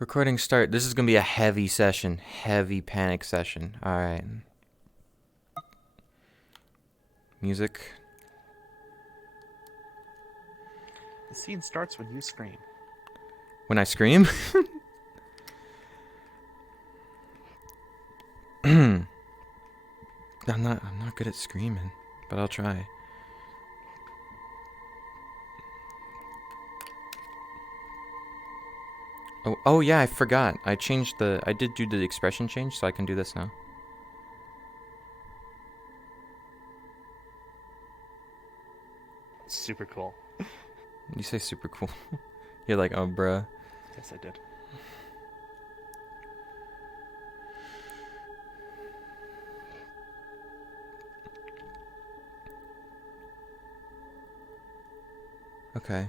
Recording start. This is gonna be a heavy session. Heavy panic session. Alright. Music. The scene starts when you scream. When I scream? I'm not good at screaming, but I'll try. Oh yeah, I forgot. I did do the expression change, so I can do this now. Super cool. You say super cool. You're like, oh bruh. Yes, I did. Okay.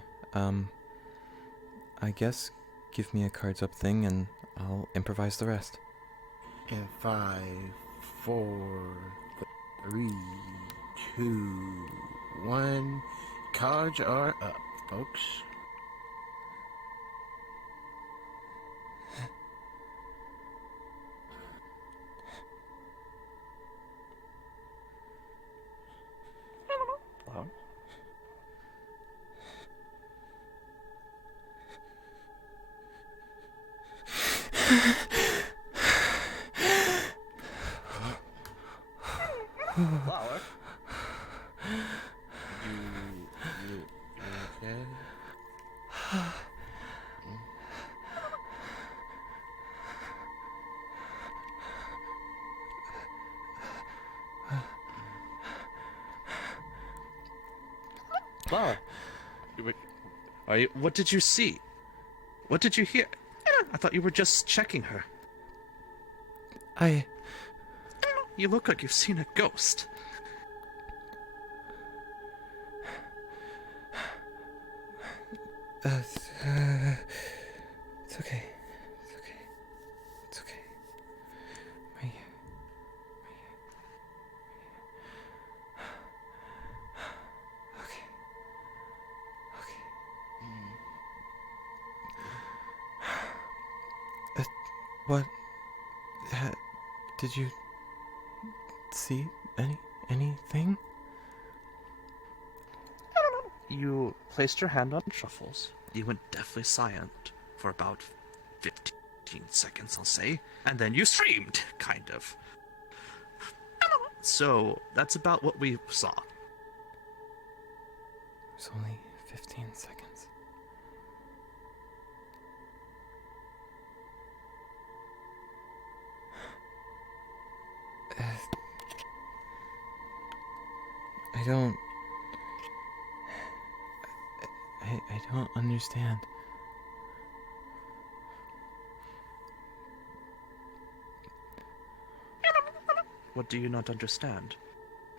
I guess give me a cards up thing and I'll improvise the rest. In 5, 4, 3, 2, 1. Cards are up, folks. Hello? Flower? You okay? Flower? What did you see? What did you hear? I thought you were just checking her. I... You look like you've seen a ghost. It's okay. It's okay. It's okay. My Okay. Okay. What? Did you see anything? You placed your hand on Truffles. You went deathly silent for about 15 seconds, I'll say. And then you screamed, kind of. So, that's about what we saw. It was only 15 seconds. I don't... I don't understand. What do you not understand?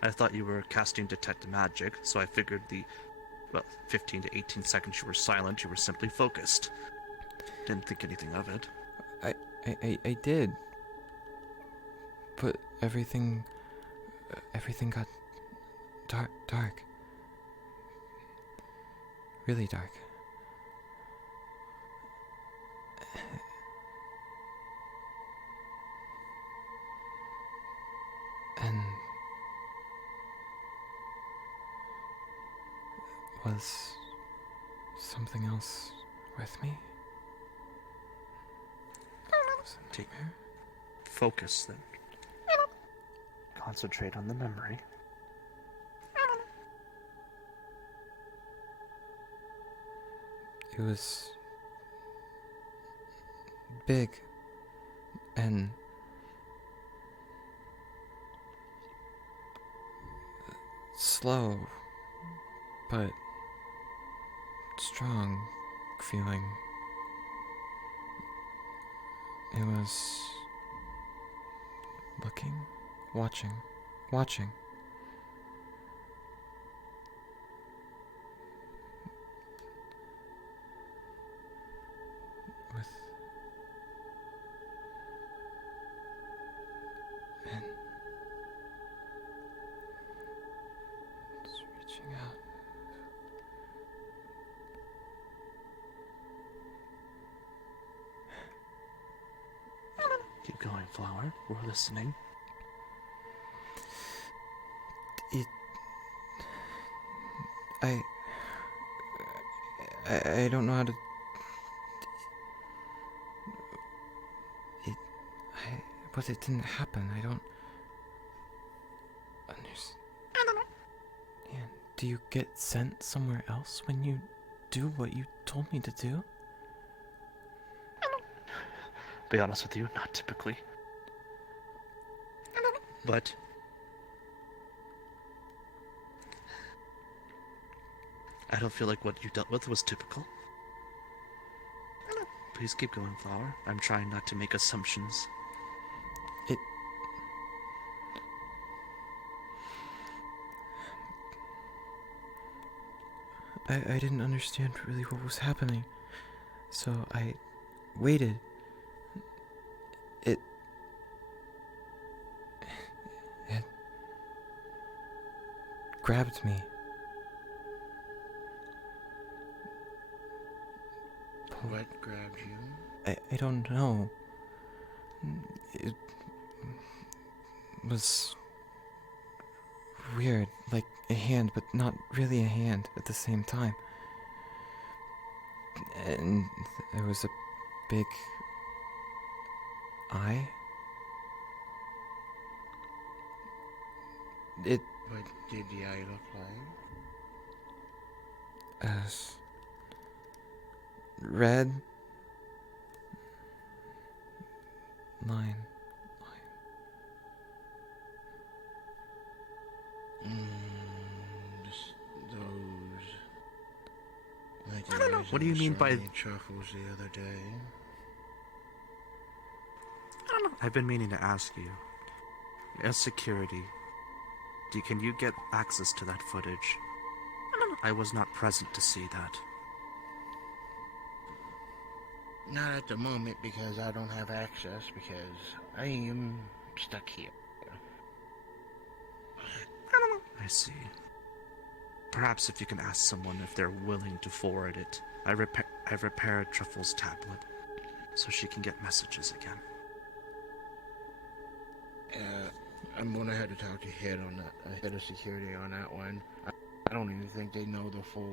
I thought you were casting Detect Magic, so I figured 15 to 18 seconds you were silent, you were simply focused. Didn't think anything of it. I did. But everything got dark. Really dark. And was something else with me? Was it a Take- nightmare? Focus, then. Concentrate on the memory. It was big and slow, but strong feeling. It was looking, watching. With and just reaching out. Keep going, Flower. We're listening. It. I don't know how to. But it didn't happen. I don't understand. I don't know. Yeah. Do you get sent somewhere else when you do what you told me to do? Be honest with you, not typically. But I don't feel like what you dealt with was typical. Please keep going, Flower. I'm trying not to make assumptions. I didn't understand really what was happening, so I waited. It grabbed me. What grabbed you? I don't know. It was weird, like a hand, but not really a hand at the same time. And there was a big eye. It What did the eye look like? as red line. Those. Like I don't know. What do you mean by Truffles the other day? I don't know. I've been meaning to ask you. As security, can you get access to that footage? I don't know. I was not present to see that. Not at the moment because I don't have access because I am stuck here. I don't know. I see. Perhaps if you can ask someone if they're willing to forward it. I've repaired Truffles' tablet, so she can get messages again. I'm gonna have to talk to head on that, head of security on that one. I don't even think they know the full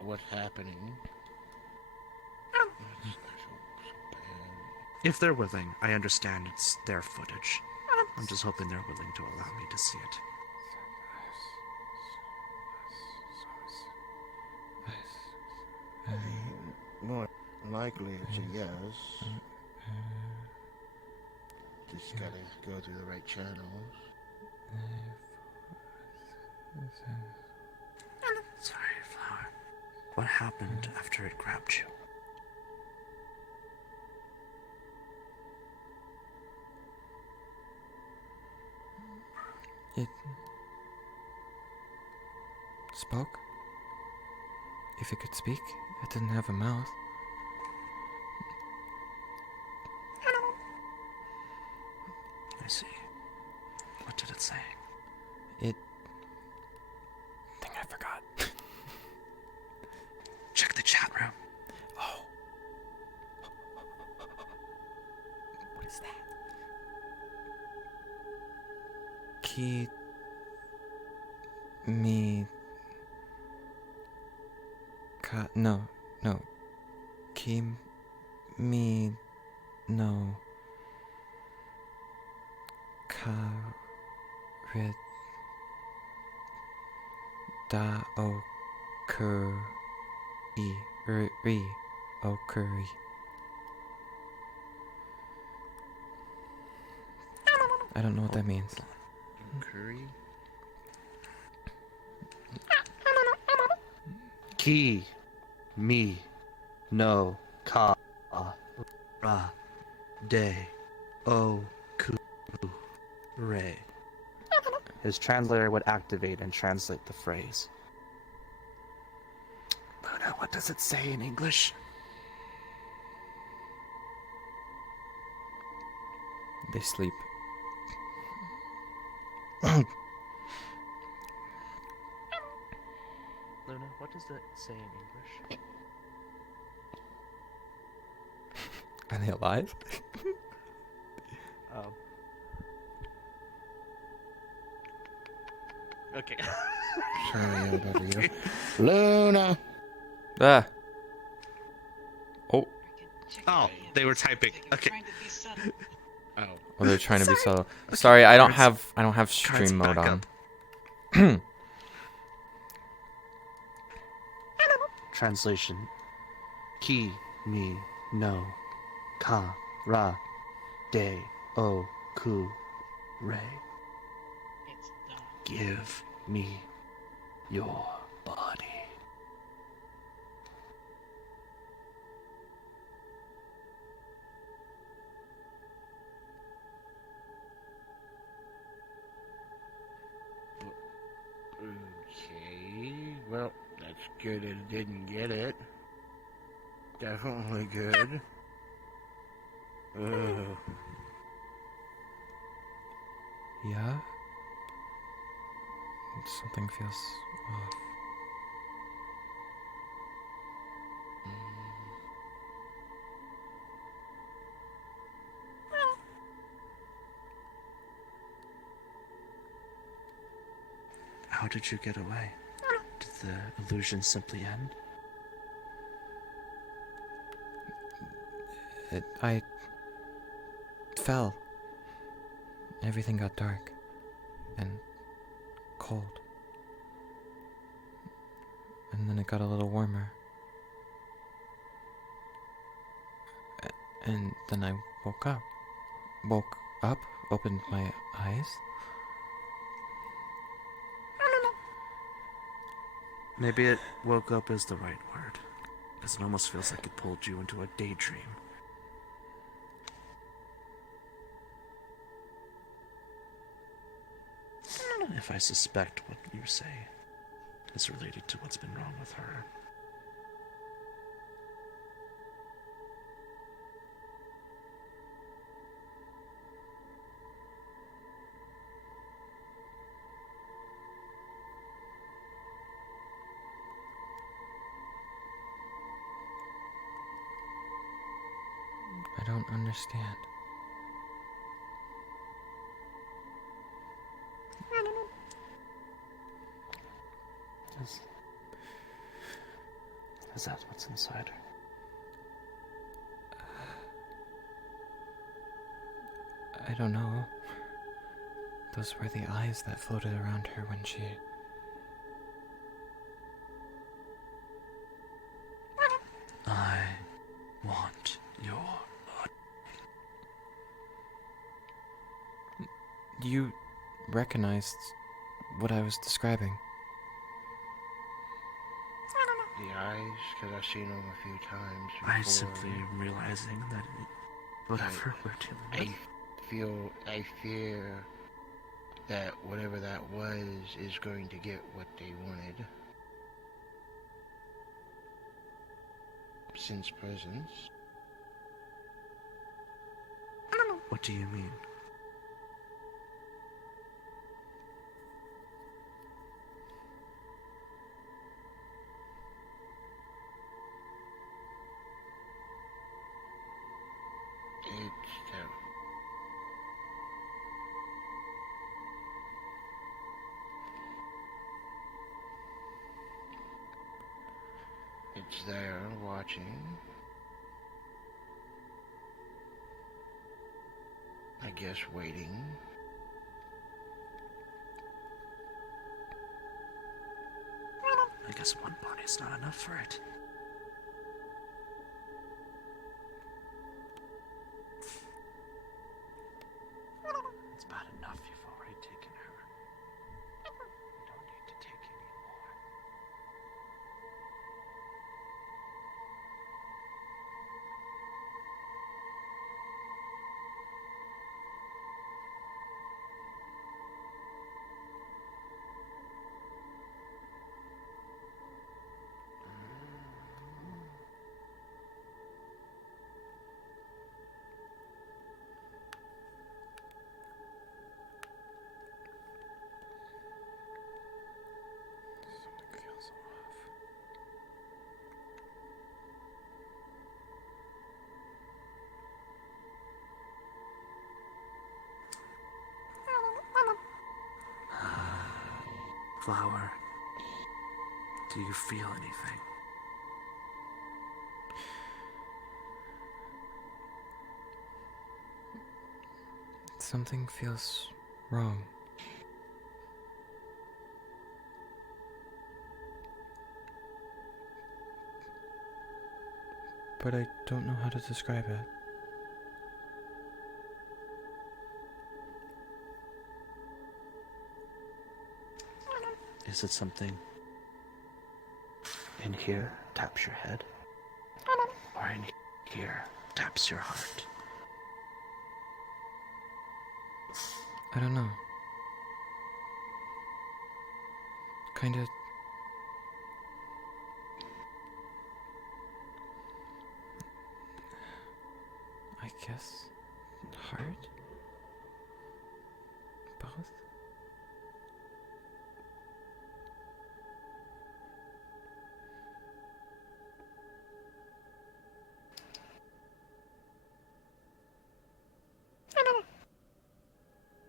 what's happening. That's so bad. If they're willing, I understand it's their footage. I'm just hoping they're willing to allow me to see it. More likely it's a yes. Just gotta go through the right channels. Sorry, Flower. What happened after it grabbed you? It spoke. If it could speak, it didn't have a mouth. I see. What did it say? It. Thing I forgot. Check the chat room. Oh. What is that? Ki. Me. No. Ki. Me. No. Red da o cur ri o curry. I don't know what that means. Curry? Ki. Me. No. Ka. Ra. De. O. Ku. Re. His translator would activate and translate the phrase. Luna, what does it say in English? They sleep. Luna, what does it say in English? Are they alive? Oh. Okay. Sorry about you. Luna! Ah. Oh. Oh, they were typing. Okay. Oh. Oh, they're trying to be Sorry. subtle. Okay, Sorry, I don't cards- have Cards stream mode back on. up. Translation. Ki, mi, no, ka, ra, de, o, ku, re. Give me your body. Okay. Well, that's good it didn't get it. Definitely good. Ugh. Yeah? Something feels off. How did you get away? Did the illusion simply end? I fell. Everything got dark and cold. And then it got a little warmer. And then I woke up. Woke up, opened my eyes. Maybe it woke up is the right word, because it almost feels like it pulled you into a daydream. If I suspect what you say is related to what's been wrong with her. I don't understand. Is that what's inside her? I don't know. Those were the eyes that floated around her when she... I want your body. You recognized what I was describing. The eyes, because I've seen them a few times before. I simply am realizing that whatever we're dealing with. I fear that whatever that was is going to get what they wanted. Since presence. What do you mean? It's there watching. I guess waiting. I guess one body's not enough for it. It's bad enough you've already taken her. You don't need to take any more. Flower, do you feel anything? Something feels wrong. But I don't know how to describe it. Is it something in here taps your head? Or in here taps your heart? I don't know. Kinda. I guess. Heart? Both?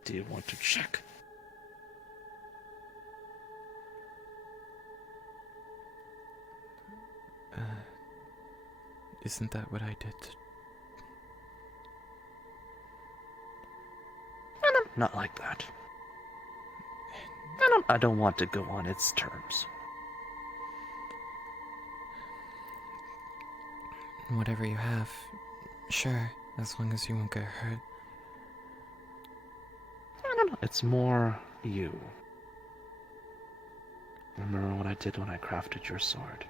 Do you want to check? Isn't that what I did? Not like that. I don't want to go on its terms. Whatever you have, sure, as long as you won't get hurt. It's more you. Remember what I did when I crafted your sword?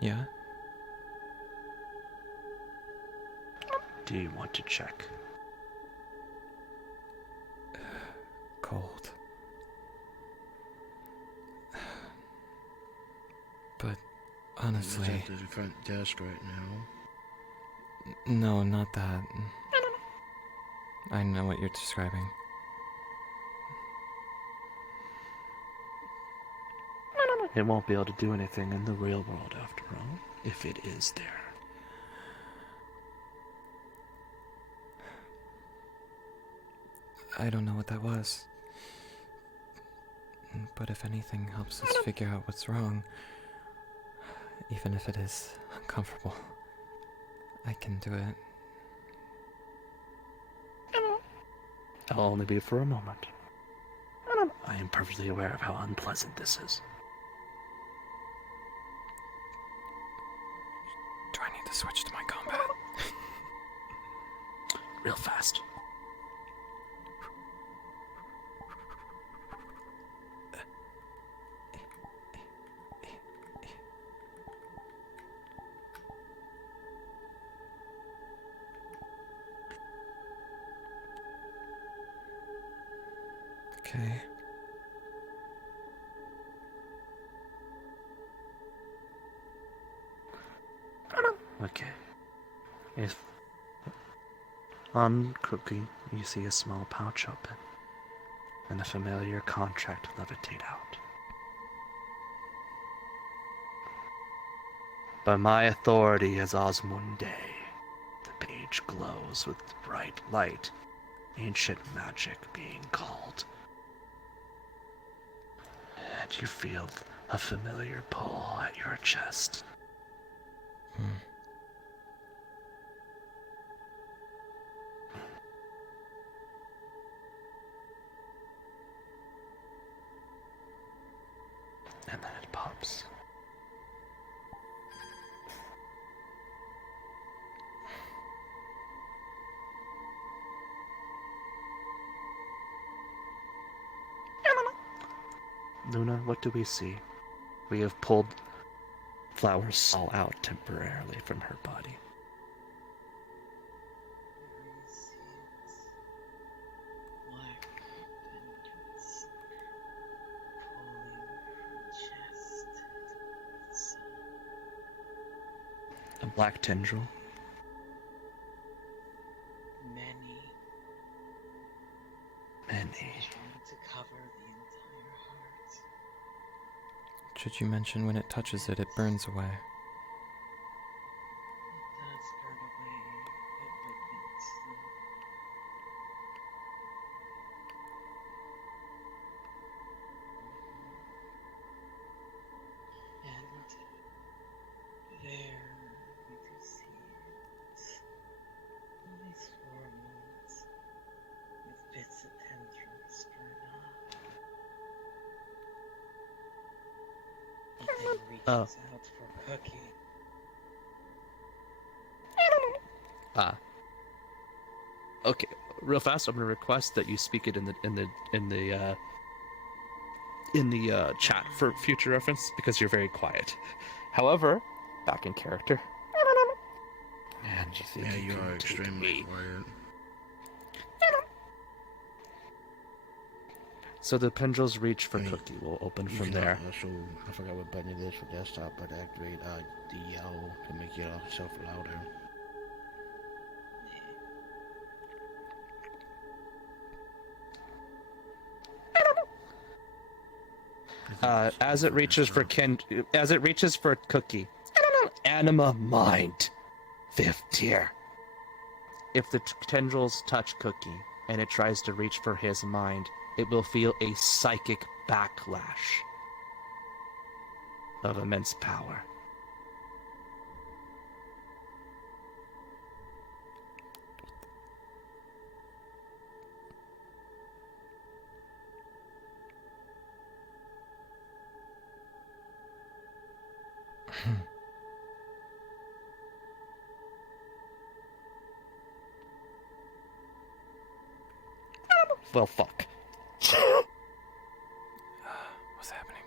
Yeah? Do you want to check? Cold. But honestly, He's at the front desk right now. no, not that. I know what you're describing. It won't be able to do anything in the real world after all, if it is there. I don't know what that was. But if anything helps us figure out what's wrong, even if it is uncomfortable, I can do it. It'll only be for a moment. I am perfectly aware of how unpleasant this is. Do I need to switch to my combat? Real fast. Okay. Okay. If on cooking you see a small pouch open, and a familiar contract levitate out. By my authority as Osmunde, the page glows with bright light, ancient magic being called. And you feel a familiar pull at your chest. And then it pops. Luna, what do we see? We have pulled Flower's soul out temporarily from her body. Black pendants pulling from chest to soul. A black tendril. Many Many. trying to cover the entire heart. Should you mention when it touches it, it burns away. It does burn away. It awakens them. Oh. He's out for Cookie. Okay. Real fast, I'm gonna request that you speak it in the chat for future reference because you're very quiet. However, back in character. And you think Yeah, you you can are take extremely me? quiet. So the pendul's reach for I mean, Cookie will open You from can there. also, I forgot what button it is for desktop, but activate the yell to make yourself louder. As it reaches for Cookie, Anima Mind, 5th tier. If the tendrils touch Cookie and it tries to reach for his mind, it will feel a psychic backlash of immense power. Well, fuck. What's happening?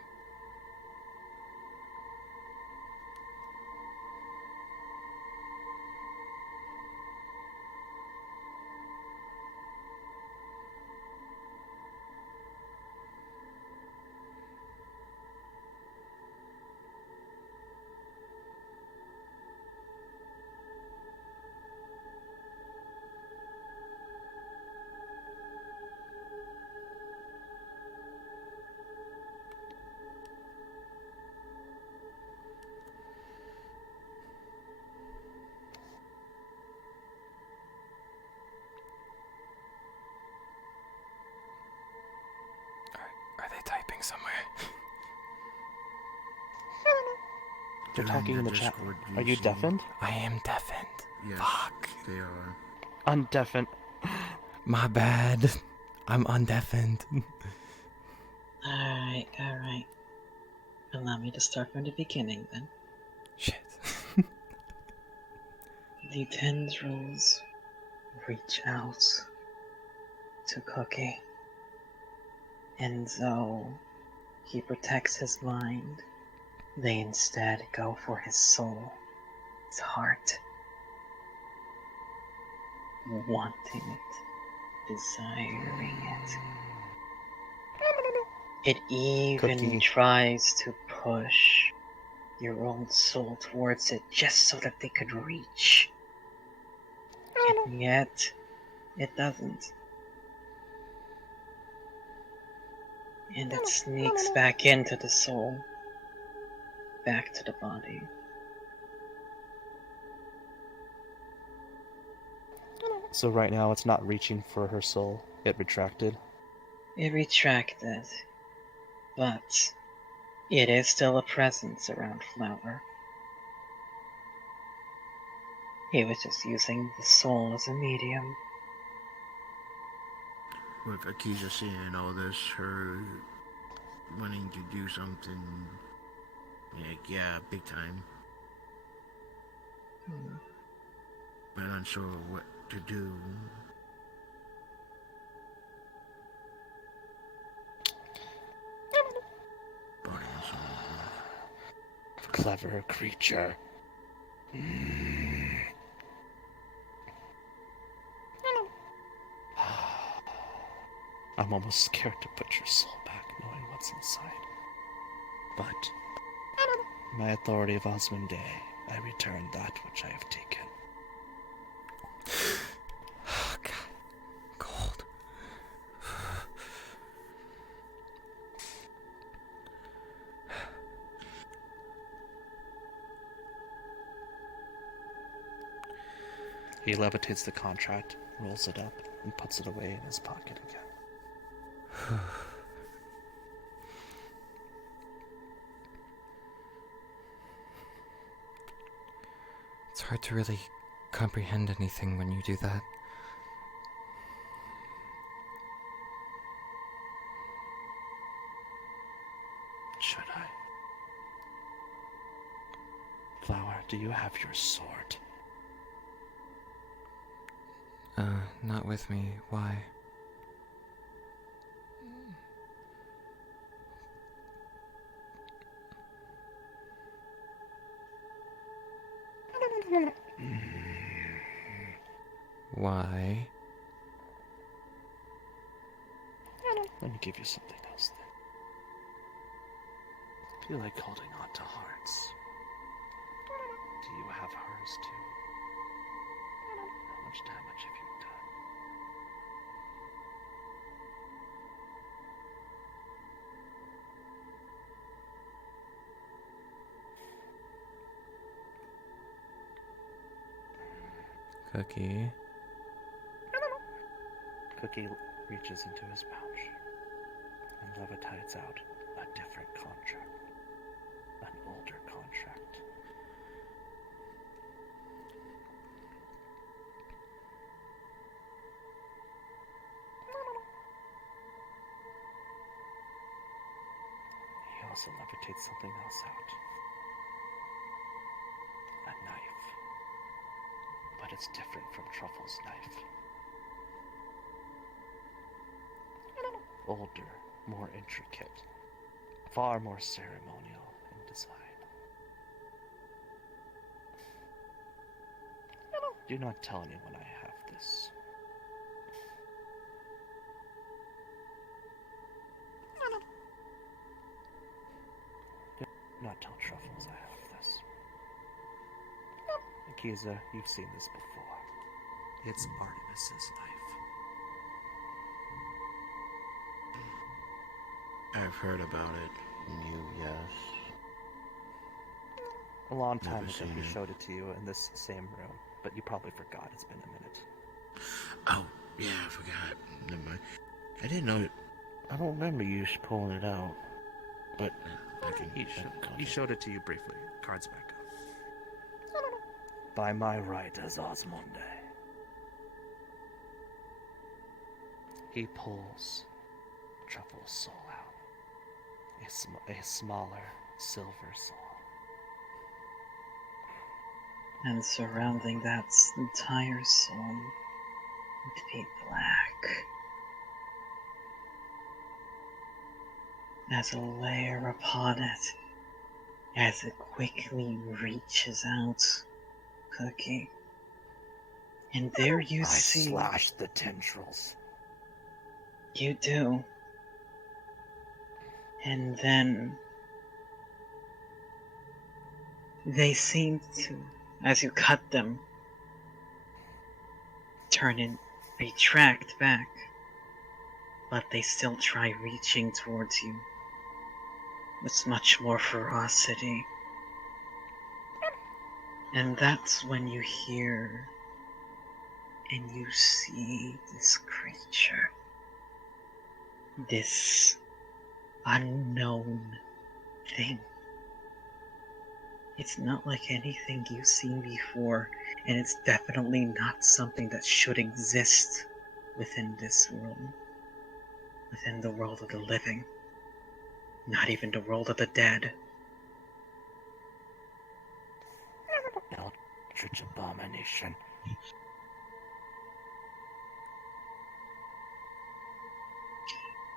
Are they typing somewhere? They're talking in the chat. Discord Are you VC. deafened? I am deafened. Yes, Fuck. they are. Undeafened. My bad. I'm undeafened. Alright. Allow me to start from the beginning then. Shit. The tendrils reach out to Cookie, and though he protects his mind, they instead go for his soul, his heart, wanting it, desiring it. It even Cookie. tries to push your own soul towards it just so that they could reach. And yet, it doesn't. And it sneaks back into the soul, back to the body. So right now it's not reaching for her soul. It retracted. It retracted, but it is still a presence around Flower. He was just using the soul as a medium. With Akiza seeing all this, her wanting to do something, yeah, big time, but unsure what to do. Body and soul. Clever creature. I'm almost scared to put your soul back, knowing what's inside. But, my authority of Osmond I return that which I have taken. Oh, God. Cold. He levitates the contract, rolls it up, and puts it away in his pocket again. It's hard to really comprehend anything when you do that. Should I? Do you have your sword? Not with me. Why? Why? Let me give you something else then. Do you like holding on to hearts? Do you have hers too? How much damage have you done? Cookie? Cookie reaches into his pouch and levitates out a different contract. An older contract. He also levitates something else out. A knife. But it's different from Truffles' knife. Older, more intricate, far more ceremonial in design. Do not tell anyone I have this. Do not tell Truffles I have this. Akiza, you've seen this before. It's Artemis's knife. I've heard about it. Yes. A long time Never ago seen he it. showed it to you in this same room, but you probably forgot. It's been a minute. Oh, yeah, I forgot. Never mind. I didn't know it. I don't remember you pulling it out. But I can. He showed it to you briefly. Cards back up. By my right as Osmonde. He pulls Truffle's soul out. A smaller silver soul. And surrounding that entire soul would be black. As a layer upon it, as it quickly reaches out, Cookie. And there you see. Slash the tendrils. You do. And then they seem to, as you cut them, turn and retract back. But they still try reaching towards you with much more ferocity. And that's when you hear and you see this creature. This unknown thing. It's not like anything you've seen before, and it's definitely not something that should exist within this world. Within the world of the living. Not even the world of the dead. Eldritch abomination.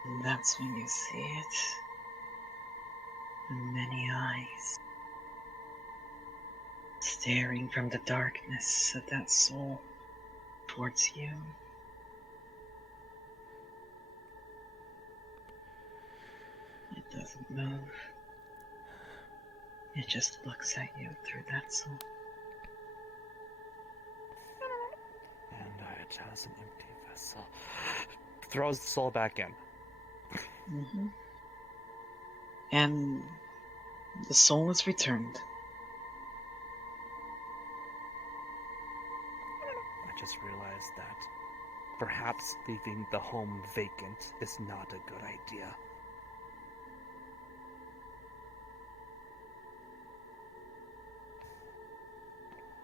And that's when you see it. And many eyes. Staring from the darkness of that soul towards you. It doesn't move. It just looks at you through that soul. And it has an empty vessel. Throws the soul back in. Mm-hmm. And the soul is returned. I just realized that perhaps leaving the home vacant is not a good idea.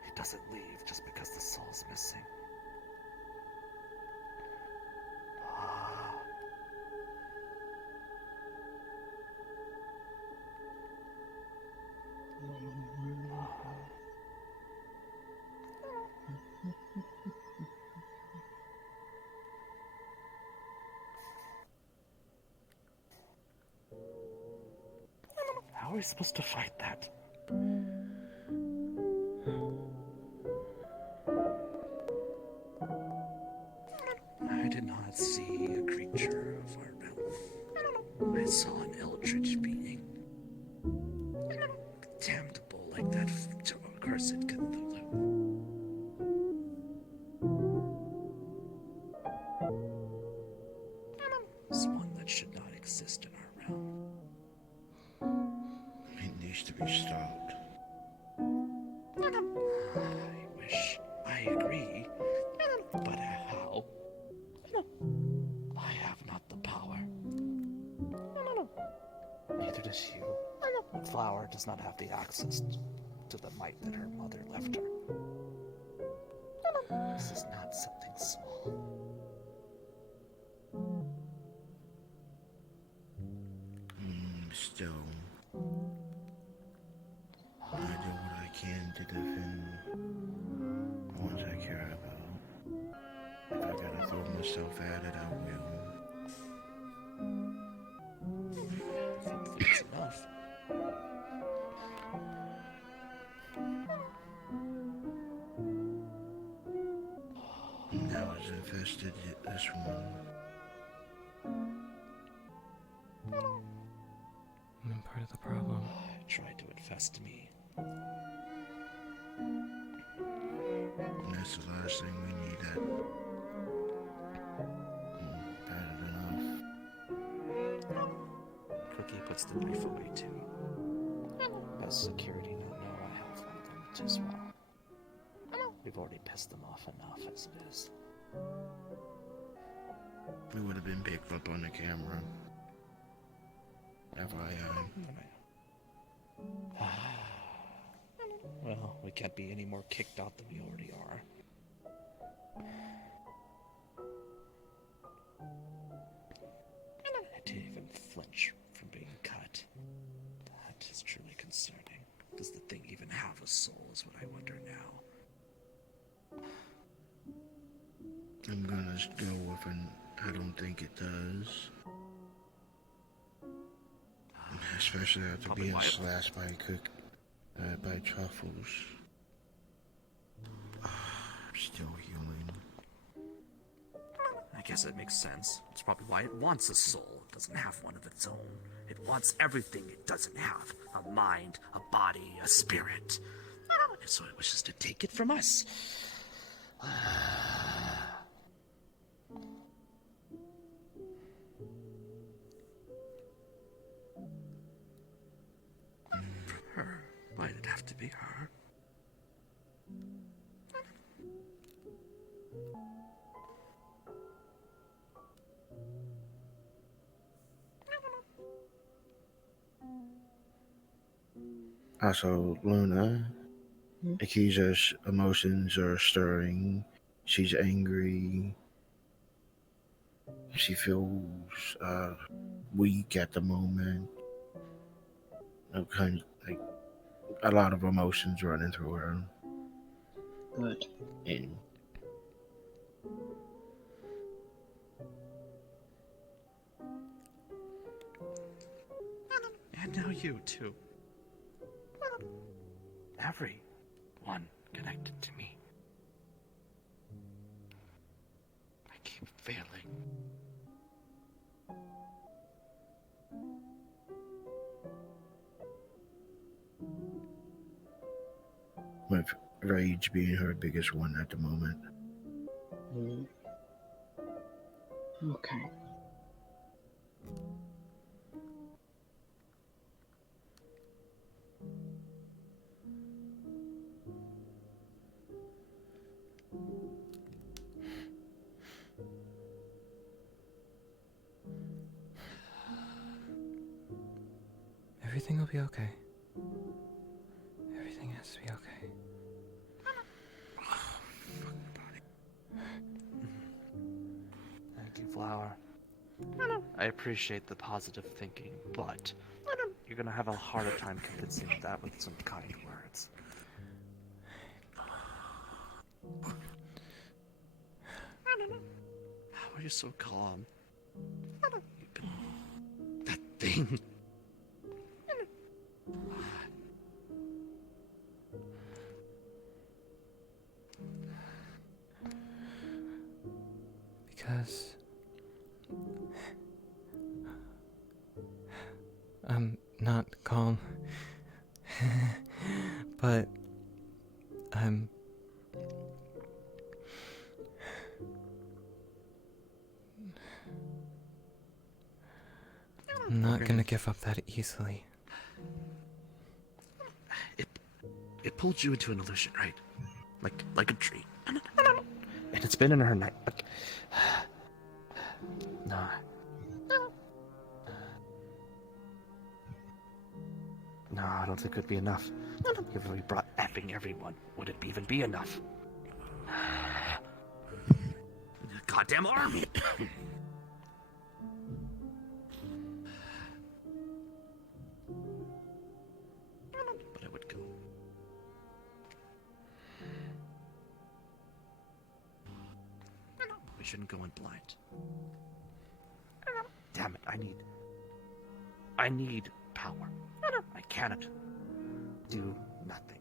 It doesn't leave just because the soul's missing. we supposed to fight that? I did not see a creature of our realm. I saw an eldritch being. Damnable like that accursed Cthulhu. It's one that should not exist in our realm. It needs to be stopped. I wish. I agree. But how? I have not the power. Neither does you. Flower does not have the access to the might that her mother left her. This is not something small. Still, I do what I can to defend the ones I care about. If I gotta throw myself at it, I will. That's enough. Now it's infested this one. I'm part of the problem. Tried to infest me. And that's the last thing we need. That bad enough. Cookie puts the knife away too. Best security not know I have them as well. We've already pissed them off enough as it is. It would have been picked up on the camera. FYI. Well, we can't be any more kicked out than we already are. I didn't even flinch from being cut. That is truly concerning. Does the thing even have a soul is what I wonder now. I'm gonna go with an I don't think it does. Especially after Probably being why it- slashed by Truffles. I'm still healing. I guess it makes sense. It's probably why it wants a soul. It doesn't have one of its own. It wants everything it doesn't have. A mind, a body, a spirit. And so it wishes to take it from us. Her. Why'd it have to be her? Also, Luna, Akiza's emotions are stirring. She's angry. She feels weak at the moment. Kind of, like a lot of emotions running through her. Good. And now you too. Everyone connected to me. I keep failing. with rage being her biggest one at the moment. Okay. Everything will be okay. Everything has to be okay. Thank you, Flower. I appreciate the positive thinking, but you're gonna have a harder time convincing that with some kind words. How are you so calm? That thing. because I'm not calm, but I'm not gonna give up that easily. It pulled you into an illusion, right? Like a dream. And it's been in her night. Like, no. No, I don't think it'd be enough. If we brought effing everyone, would it even be enough? Goddamn army! But I would go. We shouldn't go in blind. Damn it, I need power. I cannot do nothing.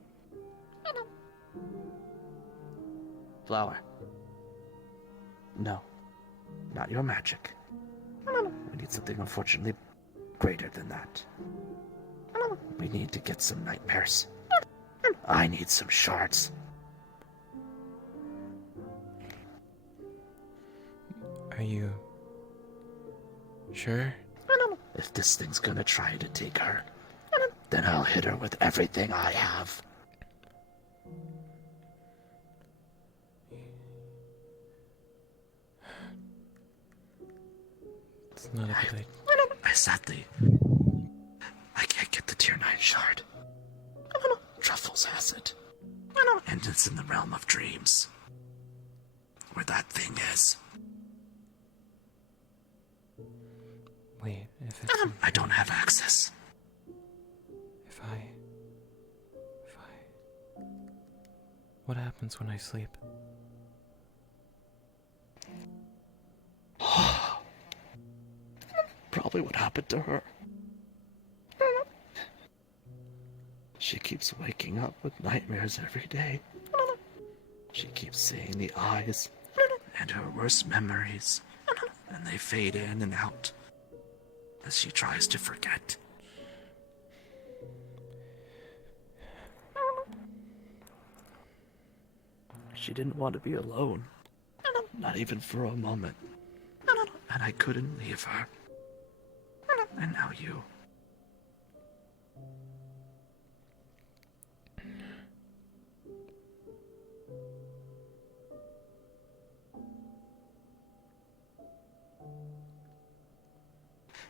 Flower. No. Not your magic. We need something unfortunately greater than that. We need to get some nightmares. I need some shards. Are you sure? If this thing's gonna try to take her, then I'll hit her with everything I have. It's not a good idea. I can't get the Tier 9 shard. Truffles has it. And it's in the realm of dreams. Where that thing is. Wait, if it's... I don't have access. If I... What happens when I sleep? Probably what happened to her. She keeps waking up with nightmares every day. She keeps seeing the eyes and her worst memories, and they fade in and out as she tries to forget. She didn't want to be alone, not even for a moment, and I couldn't leave her. And now you.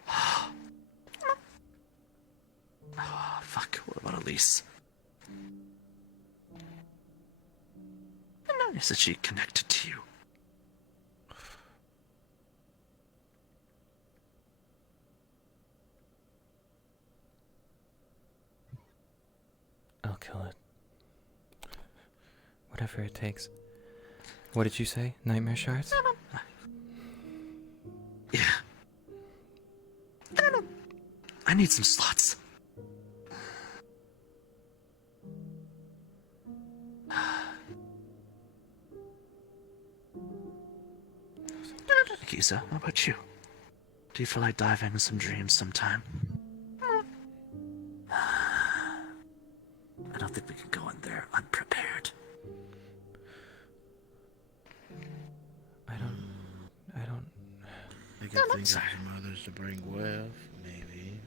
Oh, fuck, what about Elise? Isn't she connected to you? I'll kill it. Whatever it takes. What did you say? Nightmare shards? Yeah. I need some slots. Akiza, how about you? Do you feel like diving into some dreams sometime? I don't think we can go in there unprepared. I don't... I could think of some others to bring with, maybe.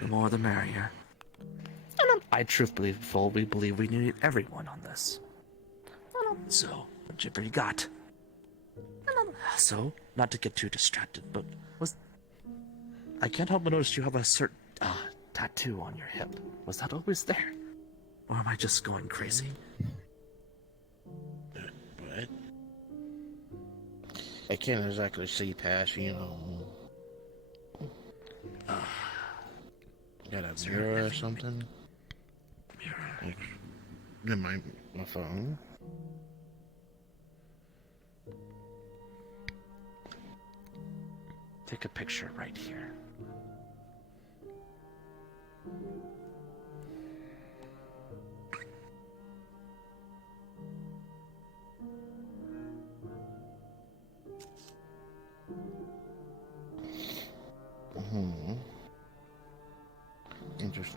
The more the merrier. I truthfully fully believe we need everyone on this. So, what jibber you got? So, not to get too distracted, but I can't help but notice you have a certain tattoo on your hip. Was that always there? Or am I just going crazy? What? I can't exactly see past, got a mirror or something? Mirror. In my phone? Take a picture right here.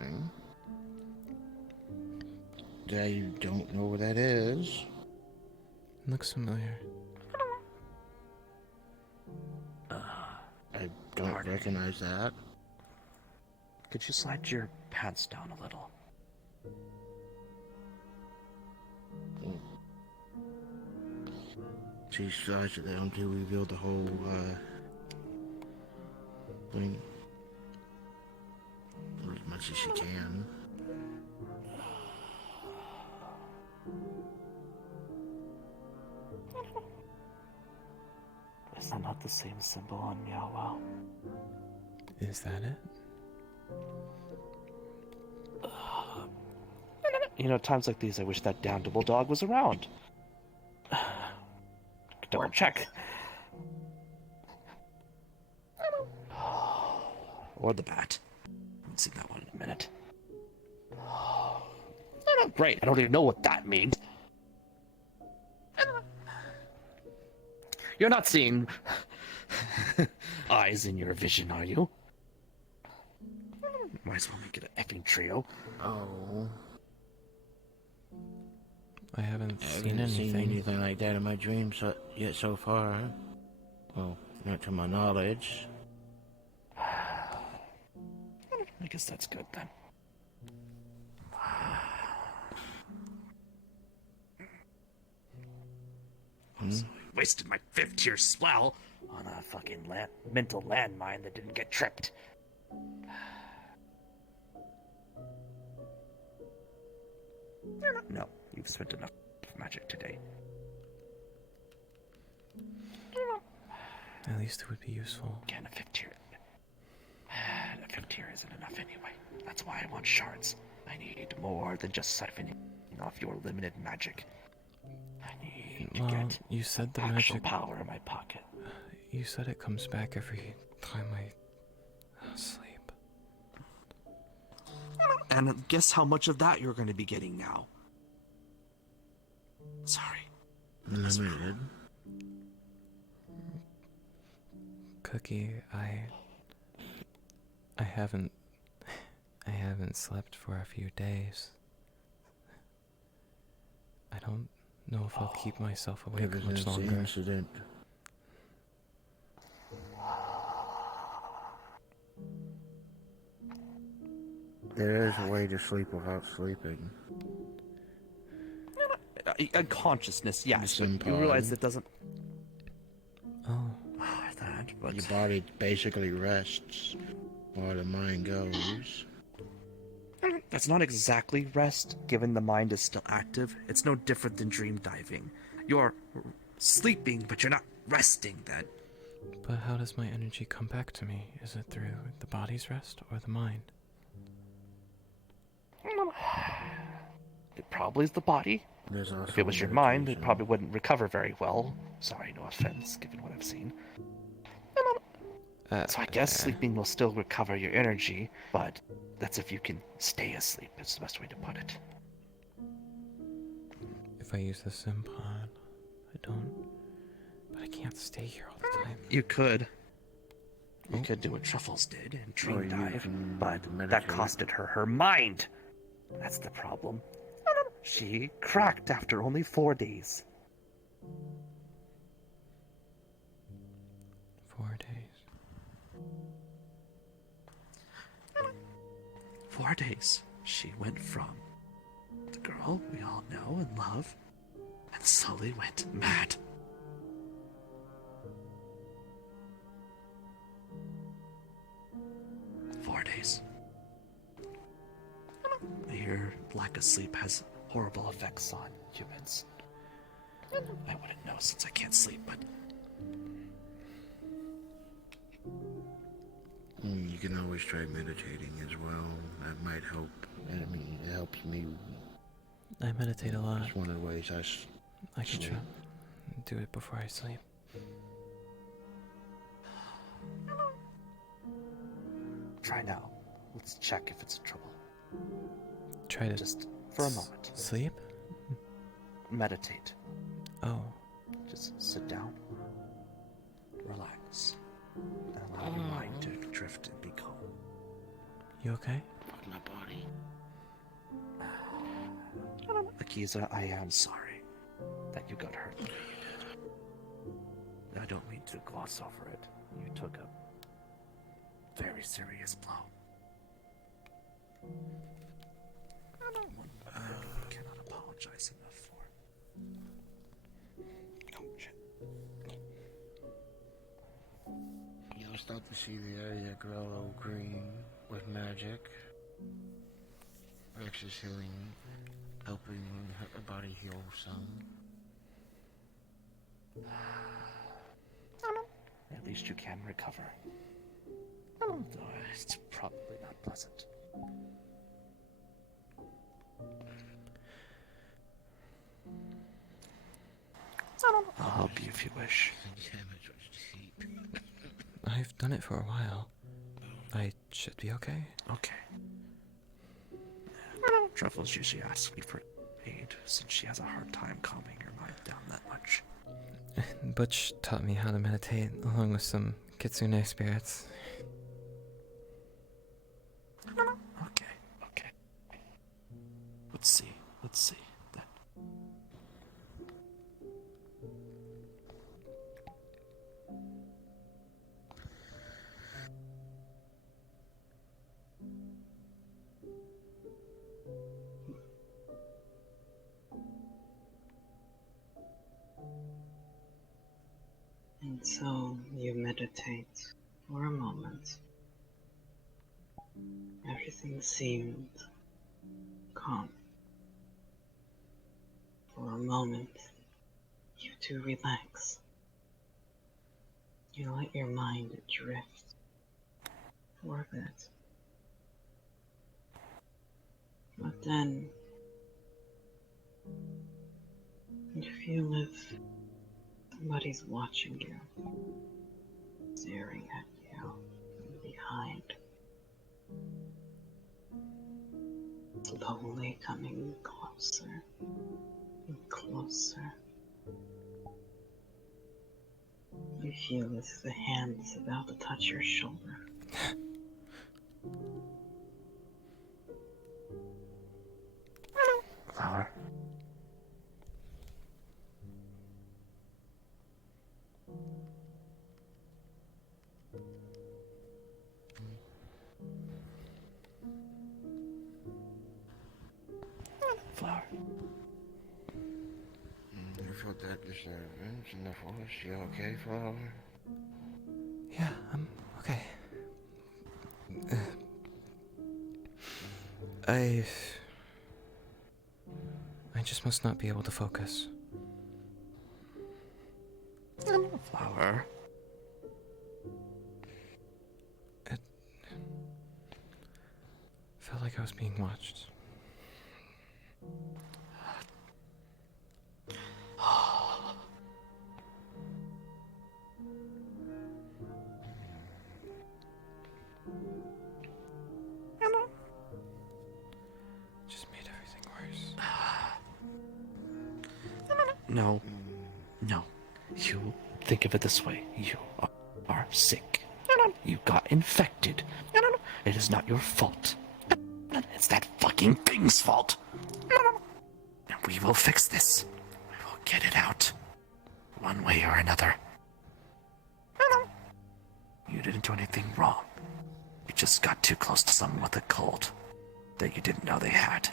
something. I don't know what that is. Looks familiar. I don't Pardon me. recognize that. Could you slide your pants down a little? She slides it down to reveal the whole thing. As much as she can. Is that not the same symbol on Meow Wow? Is that it? You know, times like these, I wish that damnable dog was around. Double check. Or the bat. Haven't seen that one in a minute. Great, I don't even know what that means. You're not seeing eyes in your vision, are you? Might as well make it an effing trio. Oh. I haven't I seen haven't seen anything. anything like that in my dreams yet so far. Well, not to my knowledge. I guess that's good then. So I wasted my 5th tier spell on a fucking mental landmine that didn't get tripped. No, you've spent enough magic today. At least it would be useful. Again, a 5th tier. A 5th tier isn't enough anyway. That's why I want shards. I need more than just siphoning off your limited magic. I need to Well, get you said the actual magic. power in my pocket. You said it comes back every time I sleep. And guess how much of that you're going to be getting now? Sorry. Limited. Cookie, I haven't slept for a few days. I don't know if I'll keep myself awake Ever much since the longer. incident. There is a way to sleep without sleeping. A consciousness, yes, but Some you realize pod. it doesn't... Oh, that, but... Your body basically rests while the mind goes. That's not exactly rest, given the mind is still active. It's no different than dream diving. You're sleeping, but you're not resting then. but how does my energy come back to me? Is it through the body's rest or the mind? It probably is the body. There's also If it was your mind, it meditation. probably wouldn't recover very well. Sorry, no offense, given what I've seen. So I guess sleeping will still recover your energy, but that's if you can stay asleep. That's the best way to put it. If I use the sim pod, I don't. But I can't stay here all the time. You could. You could do what Truffles did and Or dream you dive, can but that meditate. costed her her mind. That's the problem. She cracked after only 4 days. 4 days. 4 days. She went from the girl we all know and love, and slowly went mad. Four days. I hear lack of sleep has horrible effects on humans. I wouldn't know since I can't sleep, but You can always try meditating as well. That might help. I mean, it helps me. I meditate a lot. It's one of the ways I can sleep. try. Do it before I sleep. try now. Let's check if it's trouble. Try to Just for a moment. sleep? Meditate. Oh, Just sit down. Relax. And allow your mind to drift and be calm. you okay? with my body. Akiza, I am sorry that you got hurt the way you did. I don't mean to gloss over it. You took a very serious blow. One I cannot apologize enough for. Oh, shit. You'll start to see the area grow all green with magic. Rex's healing, helping her body heal some. At least you can recover. Though it's probably not pleasant. I'll help you if you wish. Damage was cheap. I've done it for a while. I should be okay. Okay. Truffles usually asks me for aid since she has a hard time calming her mind down that much. Butch taught me how to meditate along with some kitsune spirits. Okay. Let's see then. And so you meditate for a moment. Everything seemed calm. For a moment, you two relax. You let your mind drift for a bit. But then, you feel as somebody's watching you, staring at you from behind, slowly coming closer and closer. You feel as if the hand is about to touch your shoulder. Flower. Flower. You felt that disturbance in the forest? You okay, Flower? Yeah, I'm okay. I just must not be able to focus. Flower. It felt like I was being watched. Just made everything worse. No. You think of it this way. You are sick. You got infected. It is not your fault. It's that fucking thing's fault. And we will fix this. We will get it out. One way or another. You didn't do anything wrong. You just got too close to someone with a cold that you didn't know they had.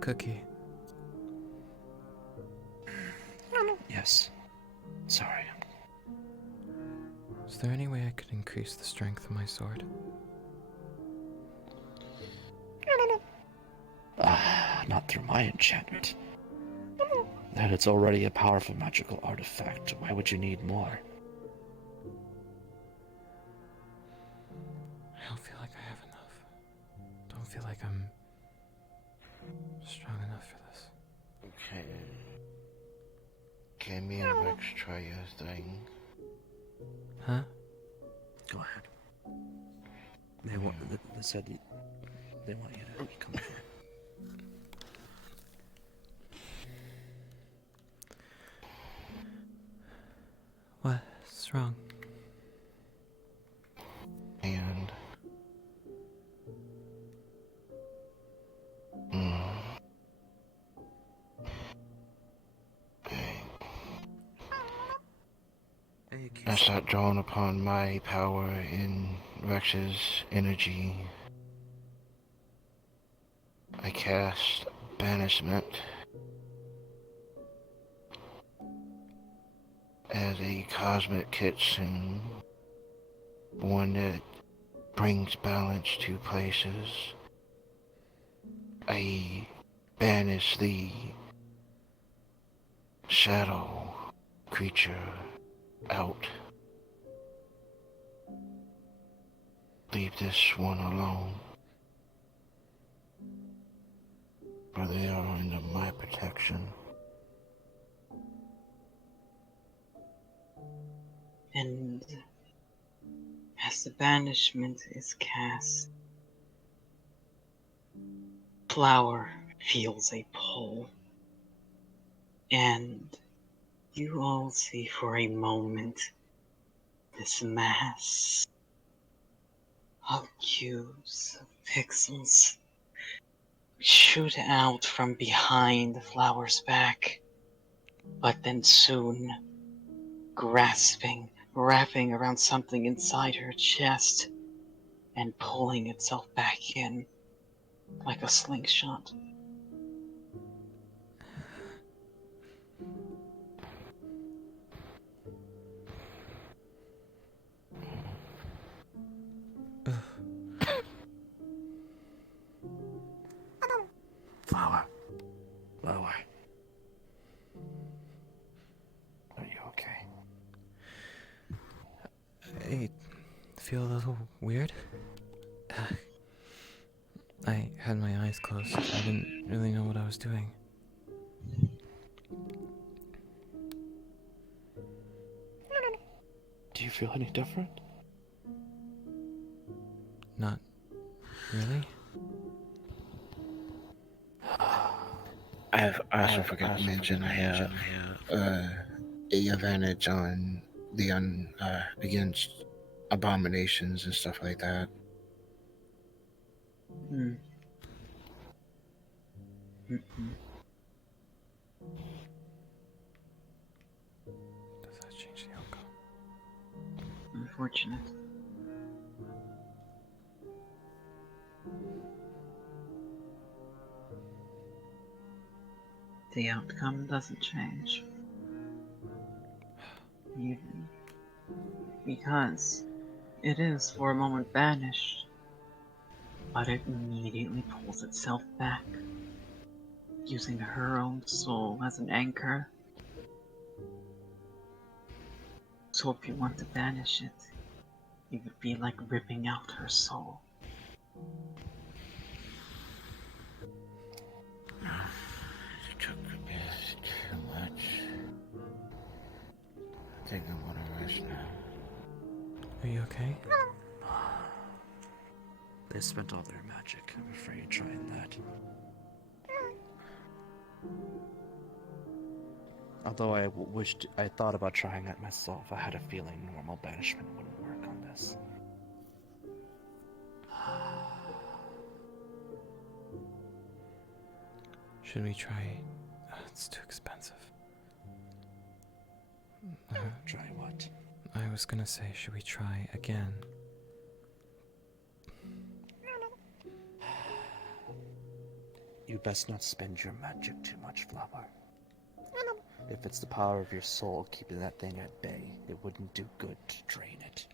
Cookie. Yes. Sorry. Is there any way I could increase the strength of my sword? Not through my enchantment. That it's already a powerful magical artifact. Why would you need more? I don't feel like I have enough. Don't feel like I'm strong enough for this. Okay. Can me and Rex try your thing? Huh? Go ahead. They said they want you to come over. What's wrong? I start drawing upon my power in Rex's energy. I cast Banishment as a cosmic kitsune, one that brings balance to places. I banish the shadow creature out. Leave this one alone, for they are under my protection. And as the banishment is cast, Flower feels a pull, and you all see for a moment this mass of cubes of pixels shoot out from behind the Flower's back, but then soon grasping, wrapping around something inside her chest, and pulling itself back in like a slingshot. Flower, Flower. are you okay? I feel a little weird. I had my eyes closed. I didn't really know what I was doing. Do you feel any different? Not really? I also forgot to mention I have a advantage on the against abominations and stuff like that. Hmm. Mm-mm. Does that change the outcome? Unfortunate. The outcome doesn't change. Even because it is for a moment banished, but it immediately pulls itself back, using her own soul as an anchor. So if you want to banish it, it would be like ripping out her soul. It took a bit too much. I think I'm gonna rest now. Are you okay? They spent all their magic, I'm afraid, trying that. Although I thought about trying that myself, I had a feeling normal banishment wouldn't work on this. Should we try? It's too expensive. Try what? I was gonna say, should we try again? You best not spend your magic too much, Flower. If it's the power of your soul keeping that thing at bay, it wouldn't do good to drain it.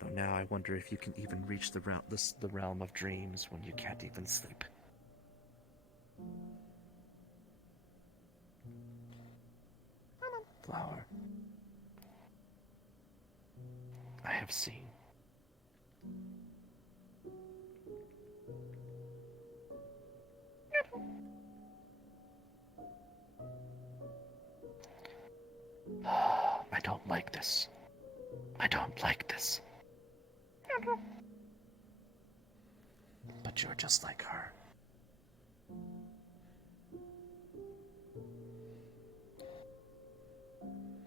Though now I wonder if you can even reach the realm of dreams when you can't even sleep. Flower, I have seen. I don't like this. I don't like this. But you're just like her.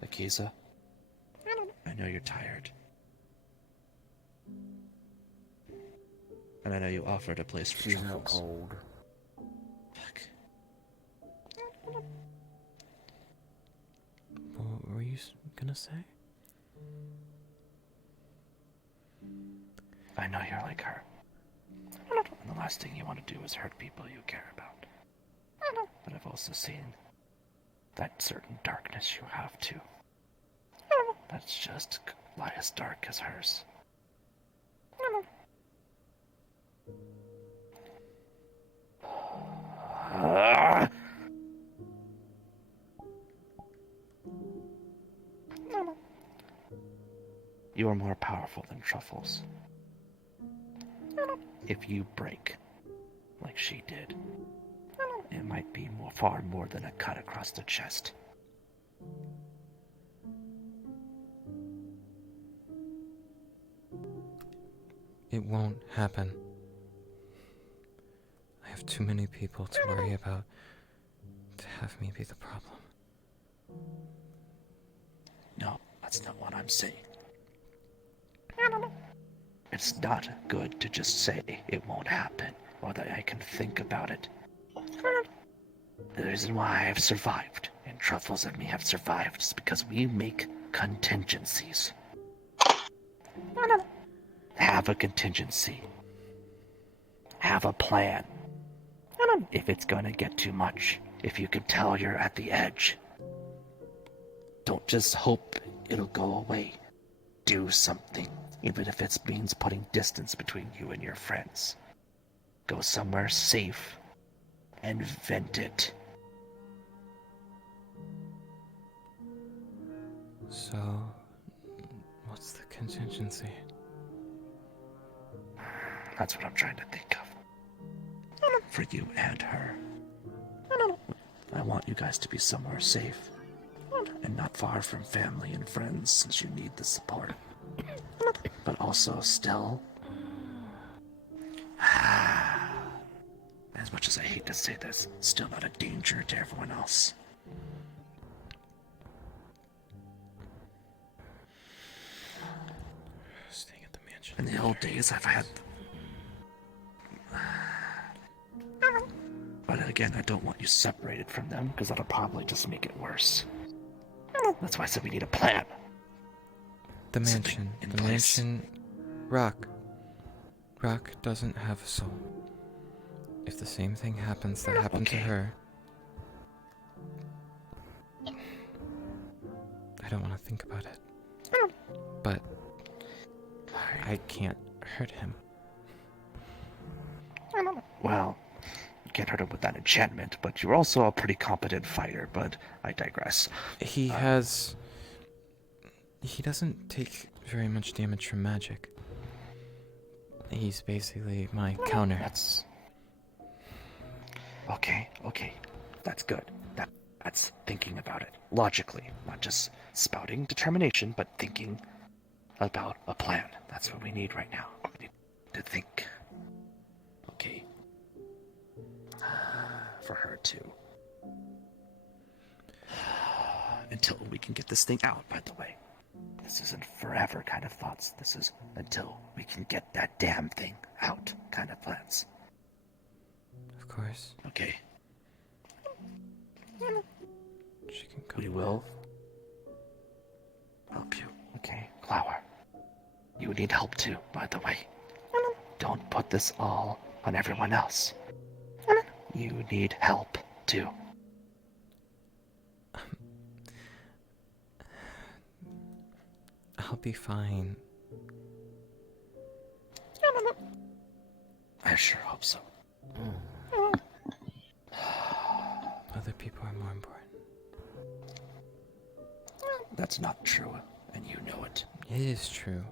Akiza, I know you're tired. And I know you offered a place for She's out Truffles. cold. Fuck. What were you gonna say? I know you're like her. And the last thing you want to do is hurt people you care about. But I've also seen that certain darkness you have too. That's just as dark as hers. You are more powerful than Truffles. If you break, like she did, it might be far more than a cut across the chest. It won't happen. I have too many people to worry about to have me be the problem. No, that's not what I'm saying. It's not good to just say it won't happen, or that I can think about it. The reason why I have survived, and Truffles and me have survived, is because we make contingencies. Have a contingency. Have a plan. If it's gonna get too much, if you can tell you're at the edge, don't just hope it'll go away. Do something, even if it means putting distance between you and your friends. Go somewhere safe and vent it. So, what's the contingency? That's what I'm trying to think of. For you and her. I want you guys to be somewhere safe and not far from family and friends, since you need the support. But also still, as much as I hate to say this, still not a danger to everyone else. Staying at the mansion. In the old days, I've had... But again, I don't want you separated from them, because that'll probably just make it worse. That's why I said we need a plan. The Something mansion. in The place. mansion. Rock. Rock doesn't have a soul. If the same thing happens that happened to Okay. her, I don't want to think about it. But I can't hurt him. Well, you can't hurt him with that enchantment, but you're also a pretty competent fighter, but I digress. He doesn't take very much damage from magic. He's basically my counter. That's... Okay. That's good. That's thinking about it. Logically. Not just spouting determination, but thinking about a plan. That's what we need right now. We need to think. Okay. For her too. Until we can get this thing out, by the way. This isn't forever kind of thoughts. This is until we can get that damn thing out kind of plans. Of course. Okay. She can go. We will help you. Okay, Flower. You need help too, by the way. Don't put this all on everyone else. You need help too. I'll be fine. I sure hope so. Other people are more important. That's not true, and you know it. It is true.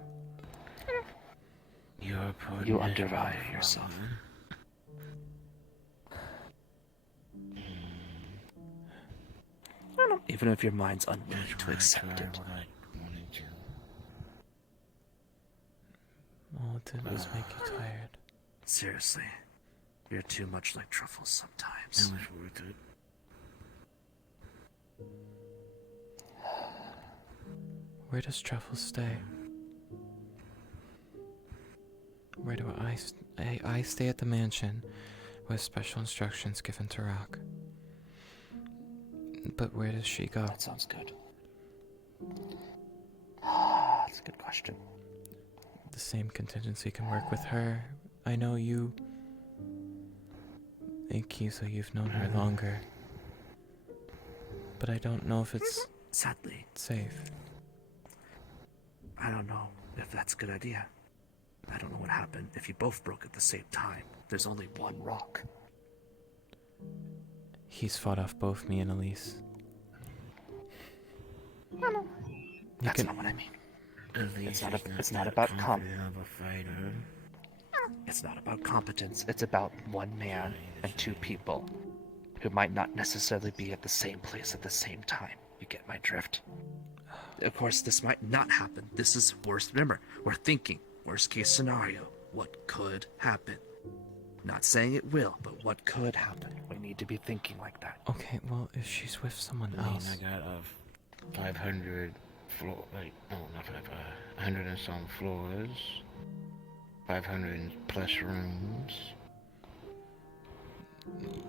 You're putting You it undervalue off, yourself. Even if your mind's unwilling That's to why I accept tried it. what I wanted to. All it did was make you tired. Seriously, you're too much like Truffles sometimes. It was worth it. Where does Truffles stay? Where do I I stay at the mansion with special instructions given to Rock. But where does she go? That sounds good. That's a good question. The same contingency can work with her. I know you... Akiza, you've known her longer. But I don't know if it's Sadly, safe. I don't know if that's a good idea. I don't know what happened if you both broke at the same time. There's only one Rock. He's fought off both me and Elise. That's not what I mean. It's not about It's not about competence. It's about one man and two people who might not necessarily be at the same place at the same time. You get my drift? Of course, this might not happen. This is worst. Remember, we're thinking worst case scenario. What could happen? Not saying it will, but what could happen? We need to be thinking like that. Okay, well, if she's with someone else... I got 500 floor, like, no, not 100 and some floors, 500 plus rooms.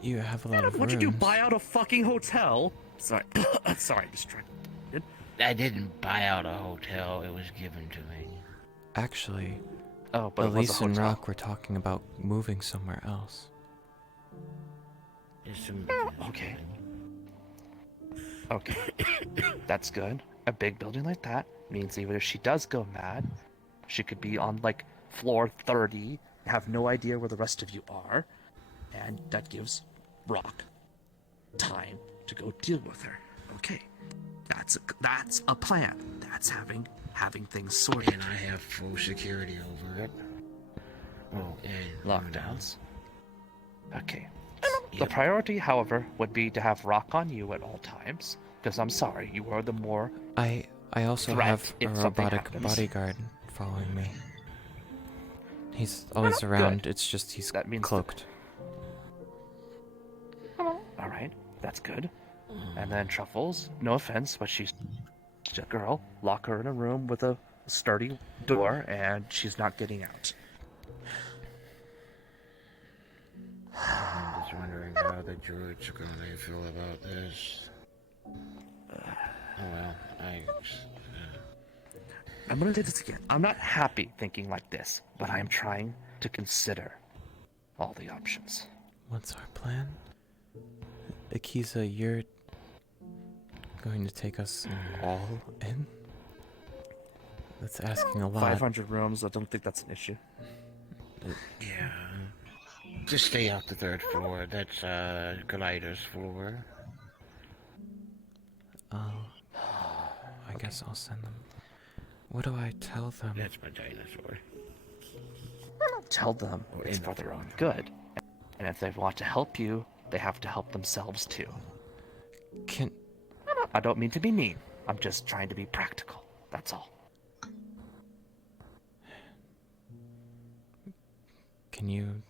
You have a lot of rooms. What'd you do? Buy out a fucking hotel? Sorry, sorry, distracted. I didn't buy out a hotel, it was given to me. Actually, Oh, but Elise it was and a hotel. Rock were talking about moving somewhere else. It's some Okay. Okay. That's good. A big building like that means even if she does go mad, she could be on like floor 30, have no idea where the rest of you are, and that gives Rock time to go deal with her. Okay. That's a plan. That's having things sorted. And I have full security over it. Oh, and Lockdowns. Okay. The Yep. priority, however, would be to have Rock on you at all times. Because I'm sorry, you are the more... I also Threat have a if something robotic happens. bodyguard following me. He's always around, Good. it's just he's That means cloaked. Alright, that's good. And then Truffles, no offense, but she's a girl. Lock her in a room with a sturdy door, and she's not getting out. I'm just wondering how the druids are gonna feel about this. Oh well, I'm gonna say this again. I'm not happy thinking like this, but I am trying to consider all the options. What's our plan? Akiza, you're going to take us all in? That's asking a lot. 500 rooms, I don't think that's an issue. yeah. Just stay off the 3rd floor. That's Glider's floor. I guess I'll send them. What do I tell them? That's my dinosaur. Tell them Or it's in for the their own good. And if they want to help you, they have to help themselves too. Can I don't mean to be mean. I'm just trying to be practical. That's all. can you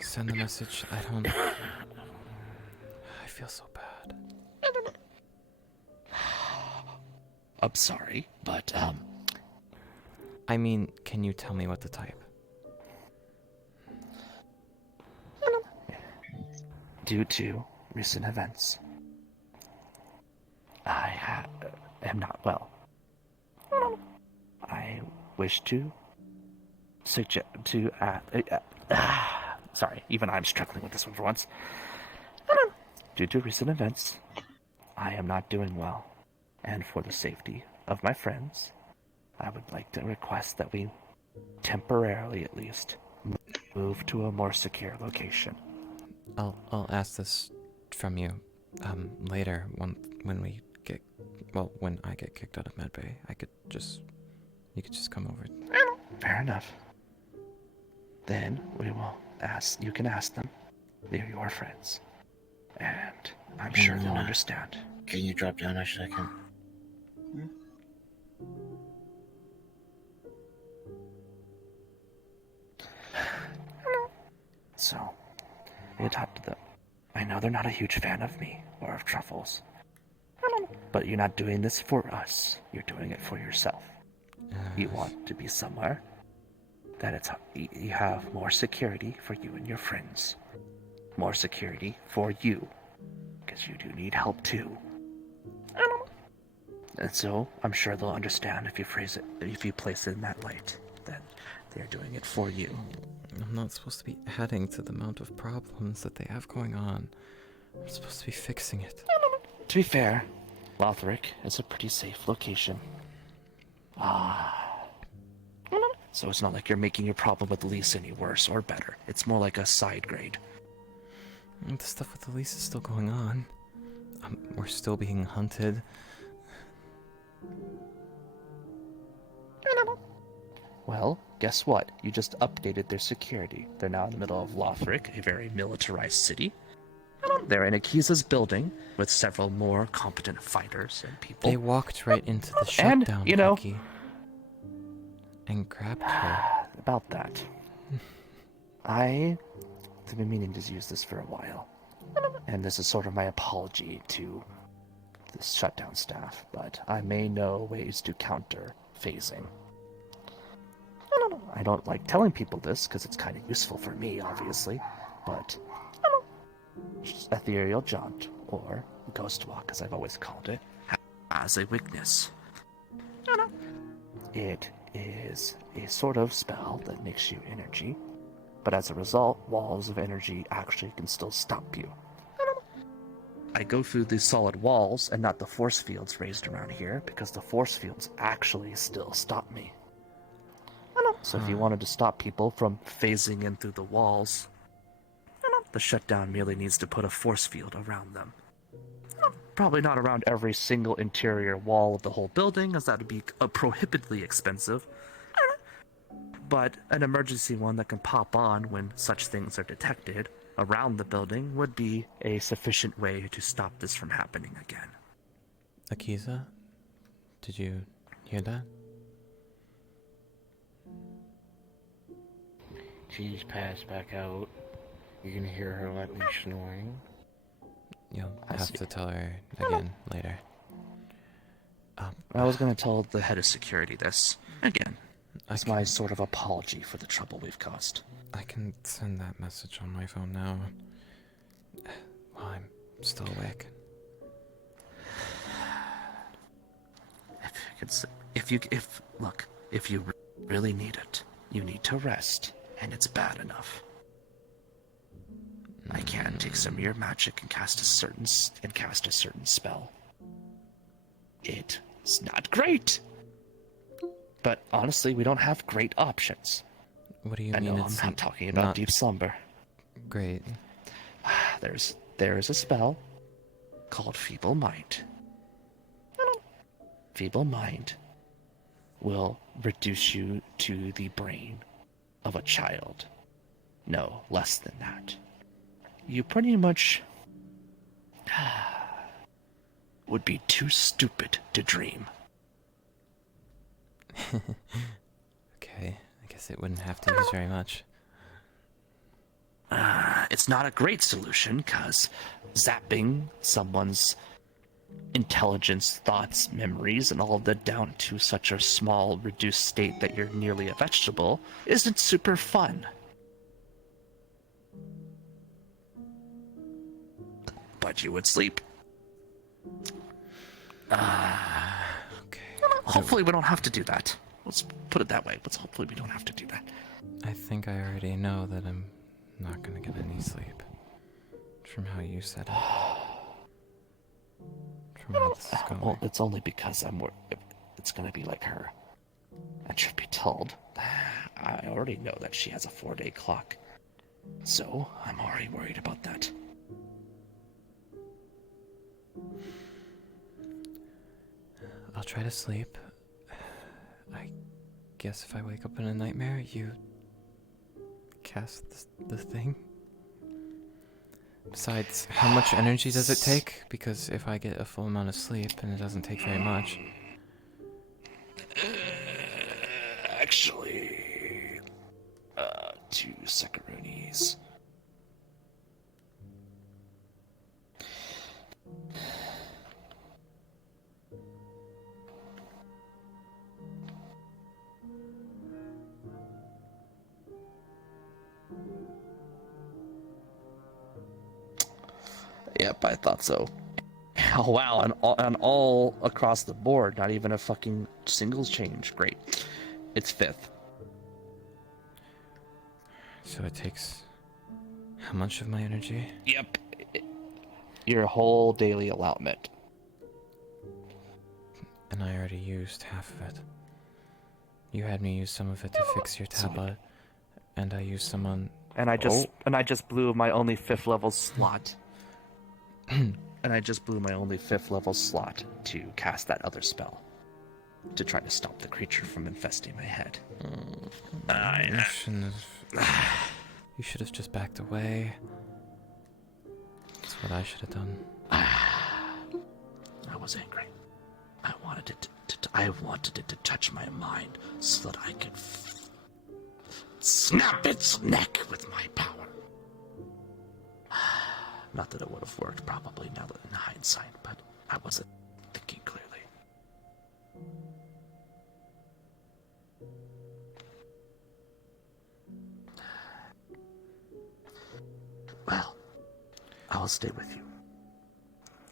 send the message? I feel so bad. I'm sorry, but I mean, can you tell me what to type? due to recent events, I am not well. I wish to suggest to sorry, even I'm struggling with this one for once. Due to recent events, I am not doing well, and for the safety of my friends, I would like to request that we temporarily, at least, move to a more secure location. I'll ask this from you later when we get when I get kicked out of medbay. You could just come over. Fair enough. Then we will ask. You can ask them. They're your friends, and I'm sure they'll understand. Can you drop down a second? So, we'll talk to them. I know they're not a huge fan of me or of Truffles, but you're not doing this for us. You're doing it for yourself. You want to be somewhere, that you have more security for you and your friends. More security for you, because you do need help too. And so I'm sure they'll understand if you place it in that light, that they're doing it for you. I'm not supposed to be adding to the amount of problems that they have going on. I'm supposed to be fixing it. To be fair, Lothric is a pretty safe location. So it's not like you're making your problem with Lise any worse or better. It's more like a side grade. And the stuff with Elise is still going on. We're still being hunted. Well, guess what? You just updated their security. They're now in the middle of Lothric, a very militarized city. They're in Akiza's building with several more competent fighters and people. They walked right into the And, shutdown, you know, Becky, and grabbed her. about that. I have been meaning to use this for a while. And this is sort of my apology to the shutdown staff, but I may know ways to counter phasing. I don't like telling people this because it's kind of useful for me, obviously, but ethereal jaunt, or ghost walk as I've always called it, As a weakness. it is a sort of spell that makes you energy, but as a result, walls of energy actually can still stop you. I go through the solid walls and not the force fields raised around here, because the force fields actually still stop me. So if you wanted to stop people from phasing in through the walls, the shutdown merely needs to put a force field around them. Probably not around every single interior wall of the whole building, as that would be prohibitively expensive, but an emergency one that can pop on when such things are detected around the building would be a sufficient way to stop this from happening again. Akiza, did you hear that? She's passed back out. You can hear her lightly snoring. You'll I have see. to tell her again later. I was going to tell the head of security this. Again, I it's my sort of apology for the trouble we've caused. I can send that message on my phone now. While I'm still awake. If you really need it, you need to rest, and it's bad enough. I can take some of your magic and cast a certain spell. It's not great, but honestly, we don't have great options. What do you I mean know it's I'm talking about not deep slumber. great? There is a spell called Feeble Mind. Feeble Mind will reduce you to the brain of a child. No, less than that. You pretty much would be too stupid to dream. Okay, I guess it wouldn't have to use very much. It's not a great solution, because zapping someone's intelligence, thoughts, memories, and all of that down to such a small, reduced state that you're nearly a vegetable isn't super fun. But you would sleep. Okay. Hopefully we don't have to do that. Let's put it that way. Hopefully we don't have to do that. I think I already know that I'm not gonna get any sleep. From how you said it. From how this is going. Well, it's only because it's gonna be like her. And truth be told, I already know that she has a 4-day clock. So, I'm already worried about that. I'll try to sleep. I guess if I wake up in a nightmare, you cast the thing? Besides, how much energy does it take? Because if I get a full amount of sleep, and it doesn't take very much. Actually, 2 secaroonies. Yep, I thought so. Oh wow, and all across the board, not even a fucking singles change. Great. It's 5th. So it takes how much of my energy? Yep. Your whole daily allotment. And I already used half of it. You had me use some of it to fix your tablet, and I used some on... And I just blew my only 5th level slot. And I just blew my only 5th level slot to cast that other spell. To try to stop the creature from infesting my head. You shouldn't have... You should have just backed away. That's what I should have done. I was angry. I wanted it to touch my mind so that I could snap its neck with my power. Not that it would have worked, probably, now that in hindsight, but I wasn't thinking clearly. Well, I'll stay with you.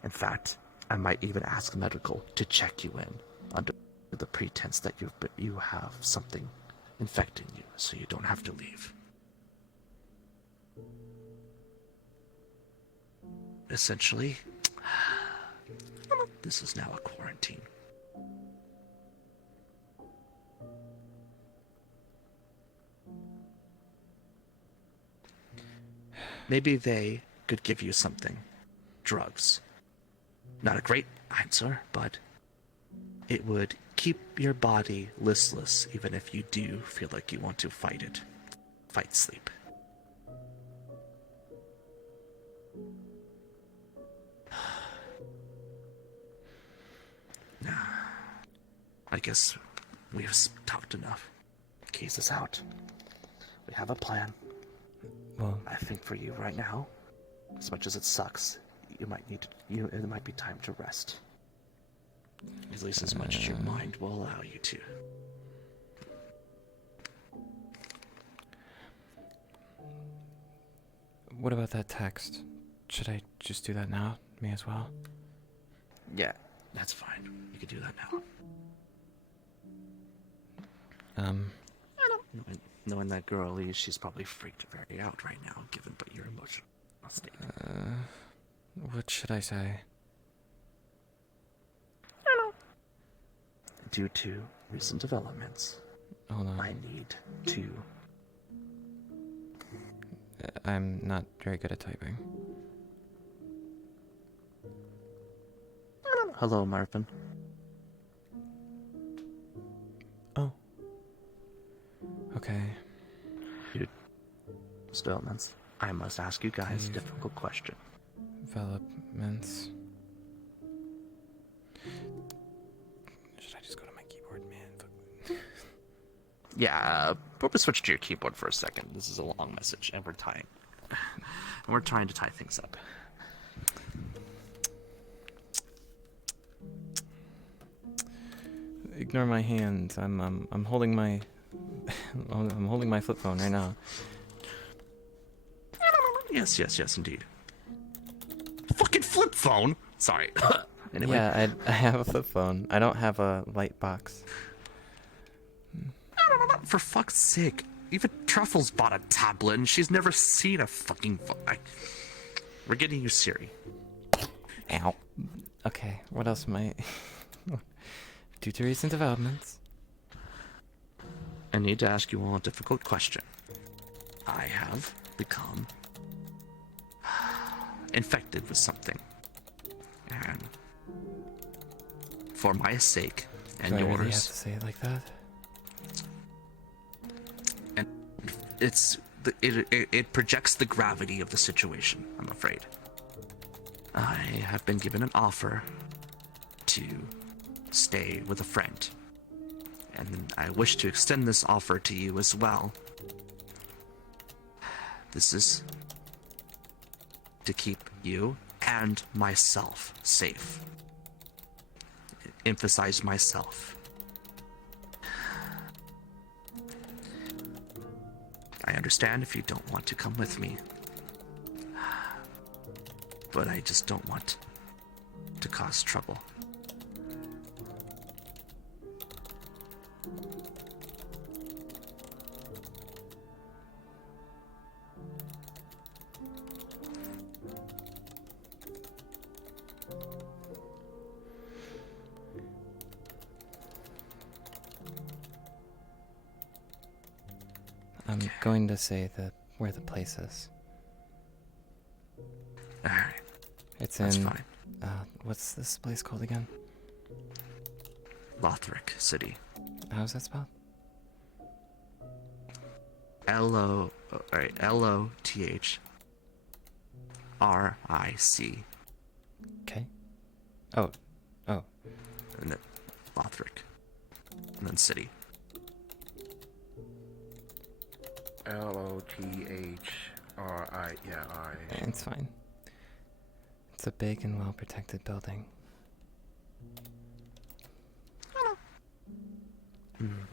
In fact, I might even ask medical to check you in under the pretense that you have something infecting you, so you don't have to leave. Essentially, this is now a quarantine. Maybe they could give you something. Drugs. Not a great answer, but it would keep your body listless even if you do feel like you want to fight it. Fight sleep. I guess we've talked enough. Akiza's out. We have a plan. Well, I think for you right now, as much as it sucks, it might be time to rest. At least as much as your mind will allow you to. what about that text? Should I just do that now? Me as well? Yeah. That's fine. You can do that now. Knowing that girl leaves, she's probably freaked very out right now, given but your emotional state. What should I say? Due to recent developments, Hold on. I need to... I'm not very good at typing. Hello, Marvin. Oh. Okay. Developments. I must ask you guys a difficult question. Developments. Should I just go to my keyboard, man? Yeah, probably switch to your keyboard for a second. This is a long message, and we're tying. And we're trying to tie things up. Ignore my hands. I'm holding my I'm holding my flip phone right now. Yes, indeed. Fucking flip phone! Sorry. Anyway. Yeah, I have a flip phone. I don't have a light box. For fuck's sake. Even Truffles bought a tablet and she's never seen a fucking phone. We're getting you Siri. Ow. Okay, what else am I... Due to recent developments. I need to ask you all a difficult question. I have become infected with something. And for my sake and Do I yours, really have to say it like that? and it projects the gravity of the situation, I'm afraid. I have been given an offer to stay with a friend, and I wish to extend this offer to you as well. This is to keep you and myself safe. Emphasize myself. I understand if you don't want to come with me. but I just don't want to cause trouble. I'm going to say where the place is. Alright, It's that's in, fine. what's this place called again? Lothric City. How's that spelled? Lothric. Okay. Oh. And then Lothric. And then city. Lothri. Yeah, It's fine. It's a big and well-protected building.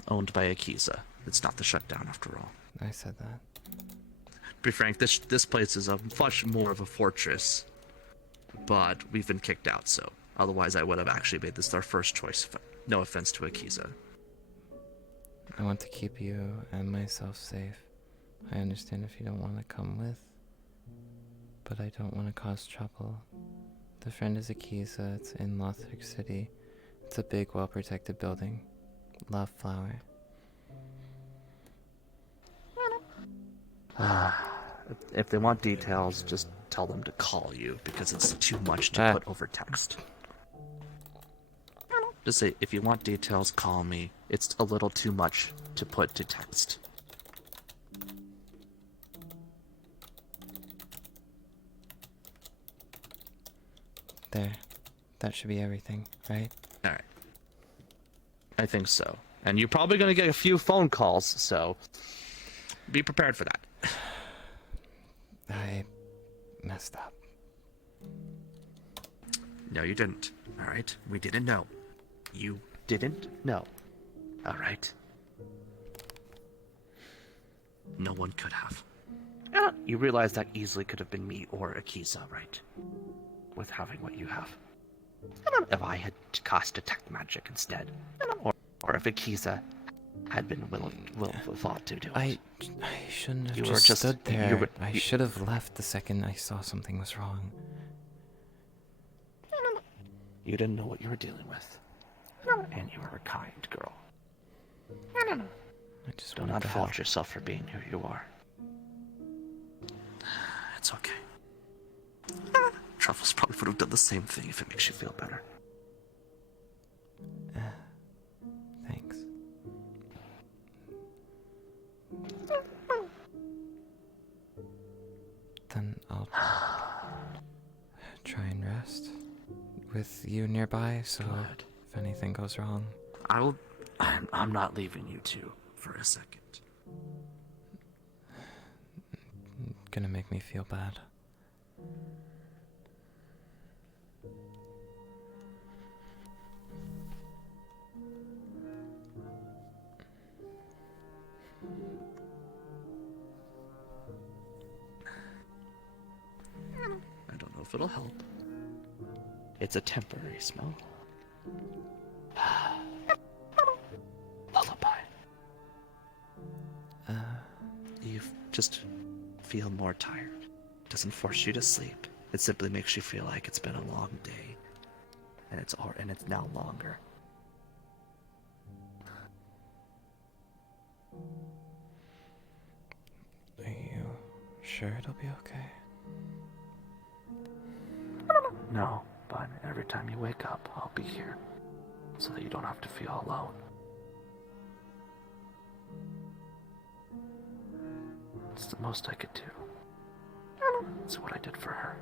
Owned by Akiza. It's not the shutdown after all. I said that. To be frank, this place is a much more of a fortress, but we've been kicked out, so otherwise I would have actually made this our first choice. No offense to Akiza. I want to keep you and myself safe. I understand if you don't want to come with, but I don't want to cause trouble. The friend is Akiza. It's in Lothric City. It's a big, well-protected building. Love Flower. If they want details, just tell them to call you, because it's too much to put over text. Just say, if you want details, call me. It's a little too much to put to text. There. That should be everything, right? Alright. I think so. And you're probably going to get a few phone calls, so be prepared for that. I messed up. No, you didn't. Alright? We didn't know. You didn't know. Alright? No one could have. You realize that easily could have been me or Akiza, right? With having what you have. If I had cast detect magic instead. Or if Akiza had been thought to do it. I shouldn't have You were just just- stood there. you were- I should have left the second I saw something was wrong. You didn't know what you were dealing with. And you were a kind girl. I just Do wanted not to fault help. yourself for being who you are. It's okay. Truffles probably would have done the same thing if it makes you feel better. Thanks. Then I'll try and rest with you nearby, so Good. if anything goes wrong. I'm not leaving you two for a second. Gonna make me feel bad. I don't know if it'll help. It's a temporary smell. Lullaby. You just feel more tired. Doesn't force you to sleep. It simply makes you feel like it's been a long day, and it's now longer. Are you sure it'll be okay? No, but every time you wake up, I'll be here, so that you don't have to feel alone. It's the most I could do. It's what I did for her.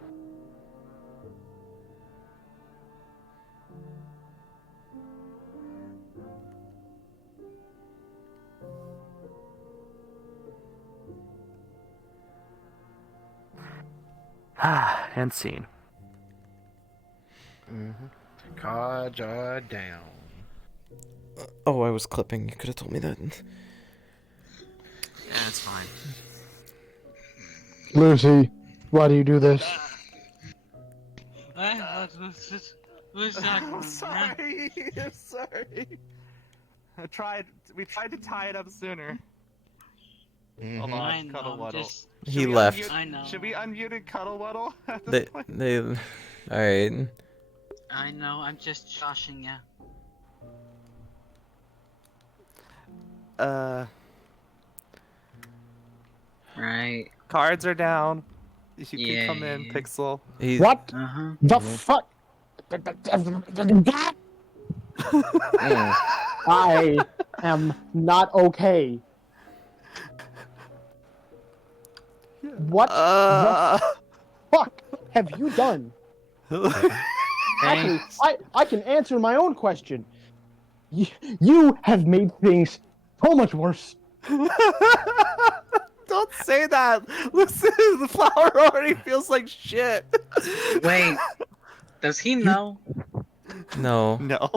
And scene. Car jaw down. Oh, I was clipping. You could have told me that. Yeah, it's fine. Lucy, why do you do this? What's I'm sorry. I'm sorry. We tried to tie it up sooner. Hold Mhm. on, I know, Cuddle I'm Waddle. just... He left. I know. Should we unmute and Cuddle Waddle at this point? They. All right. I know, I'm just joshing ya. Right. Cards are down. You can come in, Yeah. Pixel. He's. What Uh-huh. the Mhm. fuck? Mm. I am not okay. What the fuck have you done? Actually, I can answer my own question. You have made things so much worse. Don't say that. Listen, the flower already feels like shit. Wait, does he know? No. No.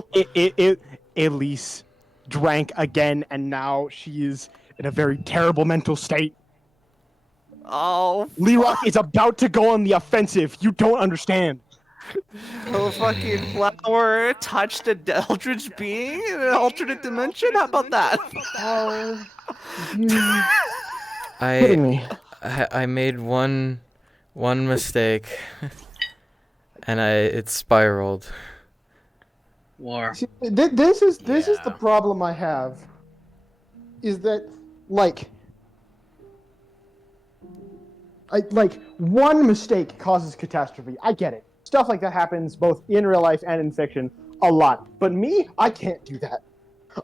Elise drank again, and now she is in a very terrible mental state. Oh, Lerock is about to go on the offensive. You don't understand. the fucking flower touched an eldritch being in an alternate dimension? How about that? Are you I. kidding me? I made one mistake, and it spiraled. War. See, this is the Yeah. problem I have. Is that like one mistake causes catastrophe. I get it. Stuff like that happens both in real life and in fiction a lot. But me, I can't do that.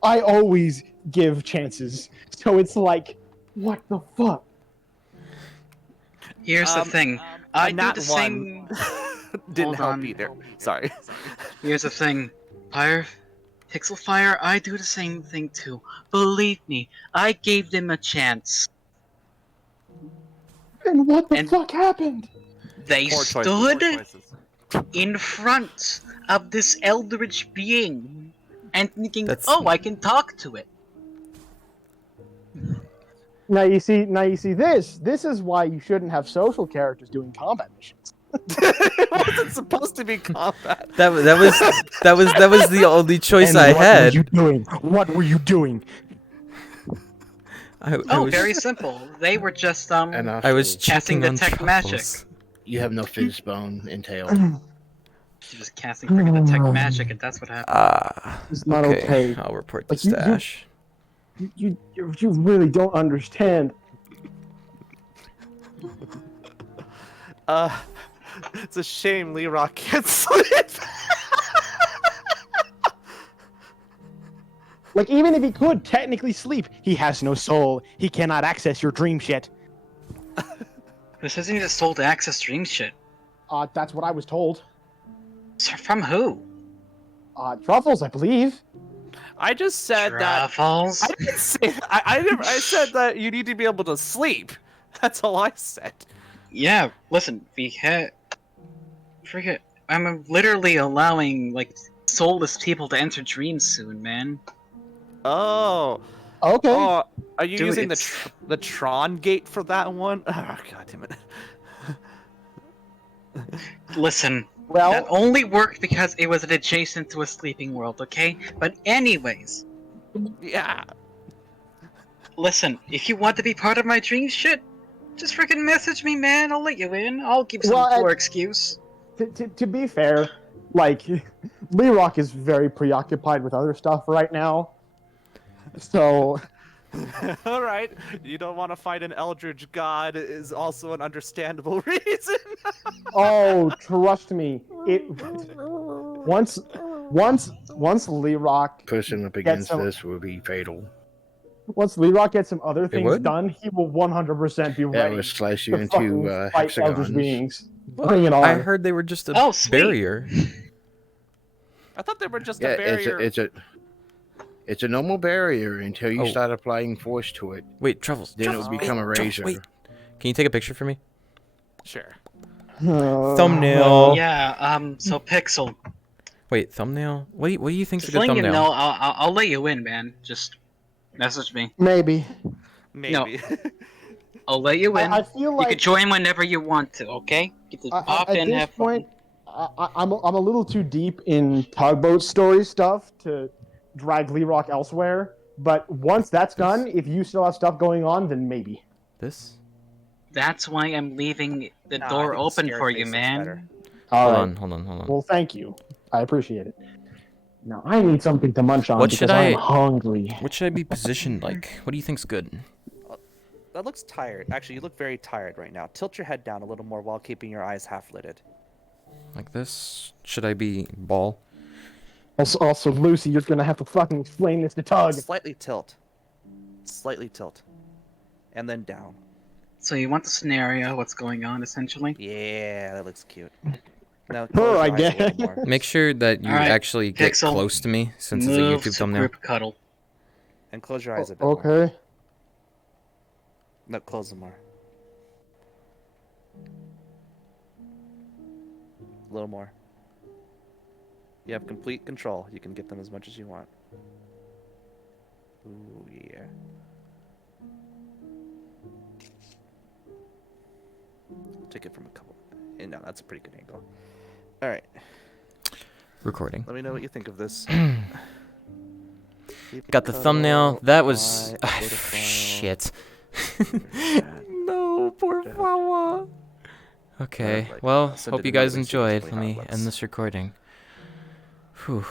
I always give chances. So it's like, what the fuck? Here's the thing. I do nat the one. same... Didn't Hold help on. either. Sorry. Here's the thing. Pixel Fire, I do the same thing too. Believe me, I gave them a chance. And what the And- fuck happened? They Poor choices, stood poor choices. in front of this eldritch being and thinking, That's- oh, I can talk to it. Now you see this. This is why you shouldn't have social characters doing combat missions. It wasn't supposed to be combat. That was the only choice And I what had. were you doing? What were you doing? I Oh, was, very simple. They were just, And I was also, casting checking on detect Truffles. magic. you have no Fizzbone entail. She was casting freaking detect magic, and that's what happened. It's not okay. I'll report the Like, you- stash. You really don't understand. It's a shame Lerock can't sleep. Like, even if he could technically sleep, he has no soul. He cannot access your dream shit. This isn't even soul to access dream shit. That's what I was told. So from who? Truffles, I believe. I just said Truffles? that. I didn't say that. I said that you need to be able to sleep. That's all I said. Yeah, listen, we had... Forget... I'm literally allowing, like, soulless people to enter dreams soon, man. Oh. Okay. Oh, are you Dude, using it's- the Tron gate for that one? Oh, God damn it. Listen, Well, that only worked because it was adjacent to a sleeping world, okay? But anyways, Yeah. listen, if you want to be part of my dream shit, just freaking message me, man. I'll let you in. I'll give some Well, poor excuse. to be fair, like, Lerock is very preoccupied with other stuff right now. So, All right. You don't want to fight an Eldritch God is also an understandable reason. oh, trust me, once Lerock Pushing up Get against some- this will be fatal. Once Lerock gets some other things would? done, he will 100% be That ready will slice you to into fucking fight Eldritch hexagons. beings. Bring it on. I heard they were just a Oh, sweet. barrier. I thought they were just Yeah, a barrier. it's a normal barrier until you Oh. start applying force to it. Wait, Truffles. Then it Truffles, will become a wait, Truffles, razor. wait. Can you take a picture for me? Sure. Thumbnail. Yeah, so Pixel. Wait, thumbnail? What do you think's a Just good letting you thumbnail? know, I'll let you in, man. Just message me. Maybe. Maybe. I'll let you in. I feel You like can join whenever you want to, okay? Get to pop at in, this have fun. point, I'm a little too deep in tugboat story stuff to drag Lee Rock elsewhere. But once that's done, if you still have stuff going on, then maybe. This? That's why I'm leaving the Nah, I door think the open scared for face you, looks man. better. All Hold right. on. Well, thank you. I appreciate it. Now I need something to munch on What because should I'm I- hungry. What should I be positioned like? What do you think's good? That looks tired. Actually, you look very tired right now. Tilt your head down a little more while keeping your eyes half lidded. Like this? Should I be ball? Also, Lucy, you're gonna have to fucking explain this to Tug. Slightly tilt. Slightly tilt. And then down. So you want the scenario, what's going on, essentially? Yeah, that looks cute. Now Oh, close I your eyes a guess. little more. Make sure that you Alright, actually get Pixel, close to me, since it's a Move YouTube to thumbnail. group cuddle. And close your eyes a bit more. Okay. No, close them more. A little more. You have complete control. You can get them as much as you want. Ooh, yeah. Take it from a couple. And no, that's a pretty good angle. Alright. Recording. Let me know what you think of this. Got the thumbnail. That was... shit. No, por favor. Okay, Like, well, send hope it you in guys really enjoyed. seriously Let how it me looks. end this recording. Whew.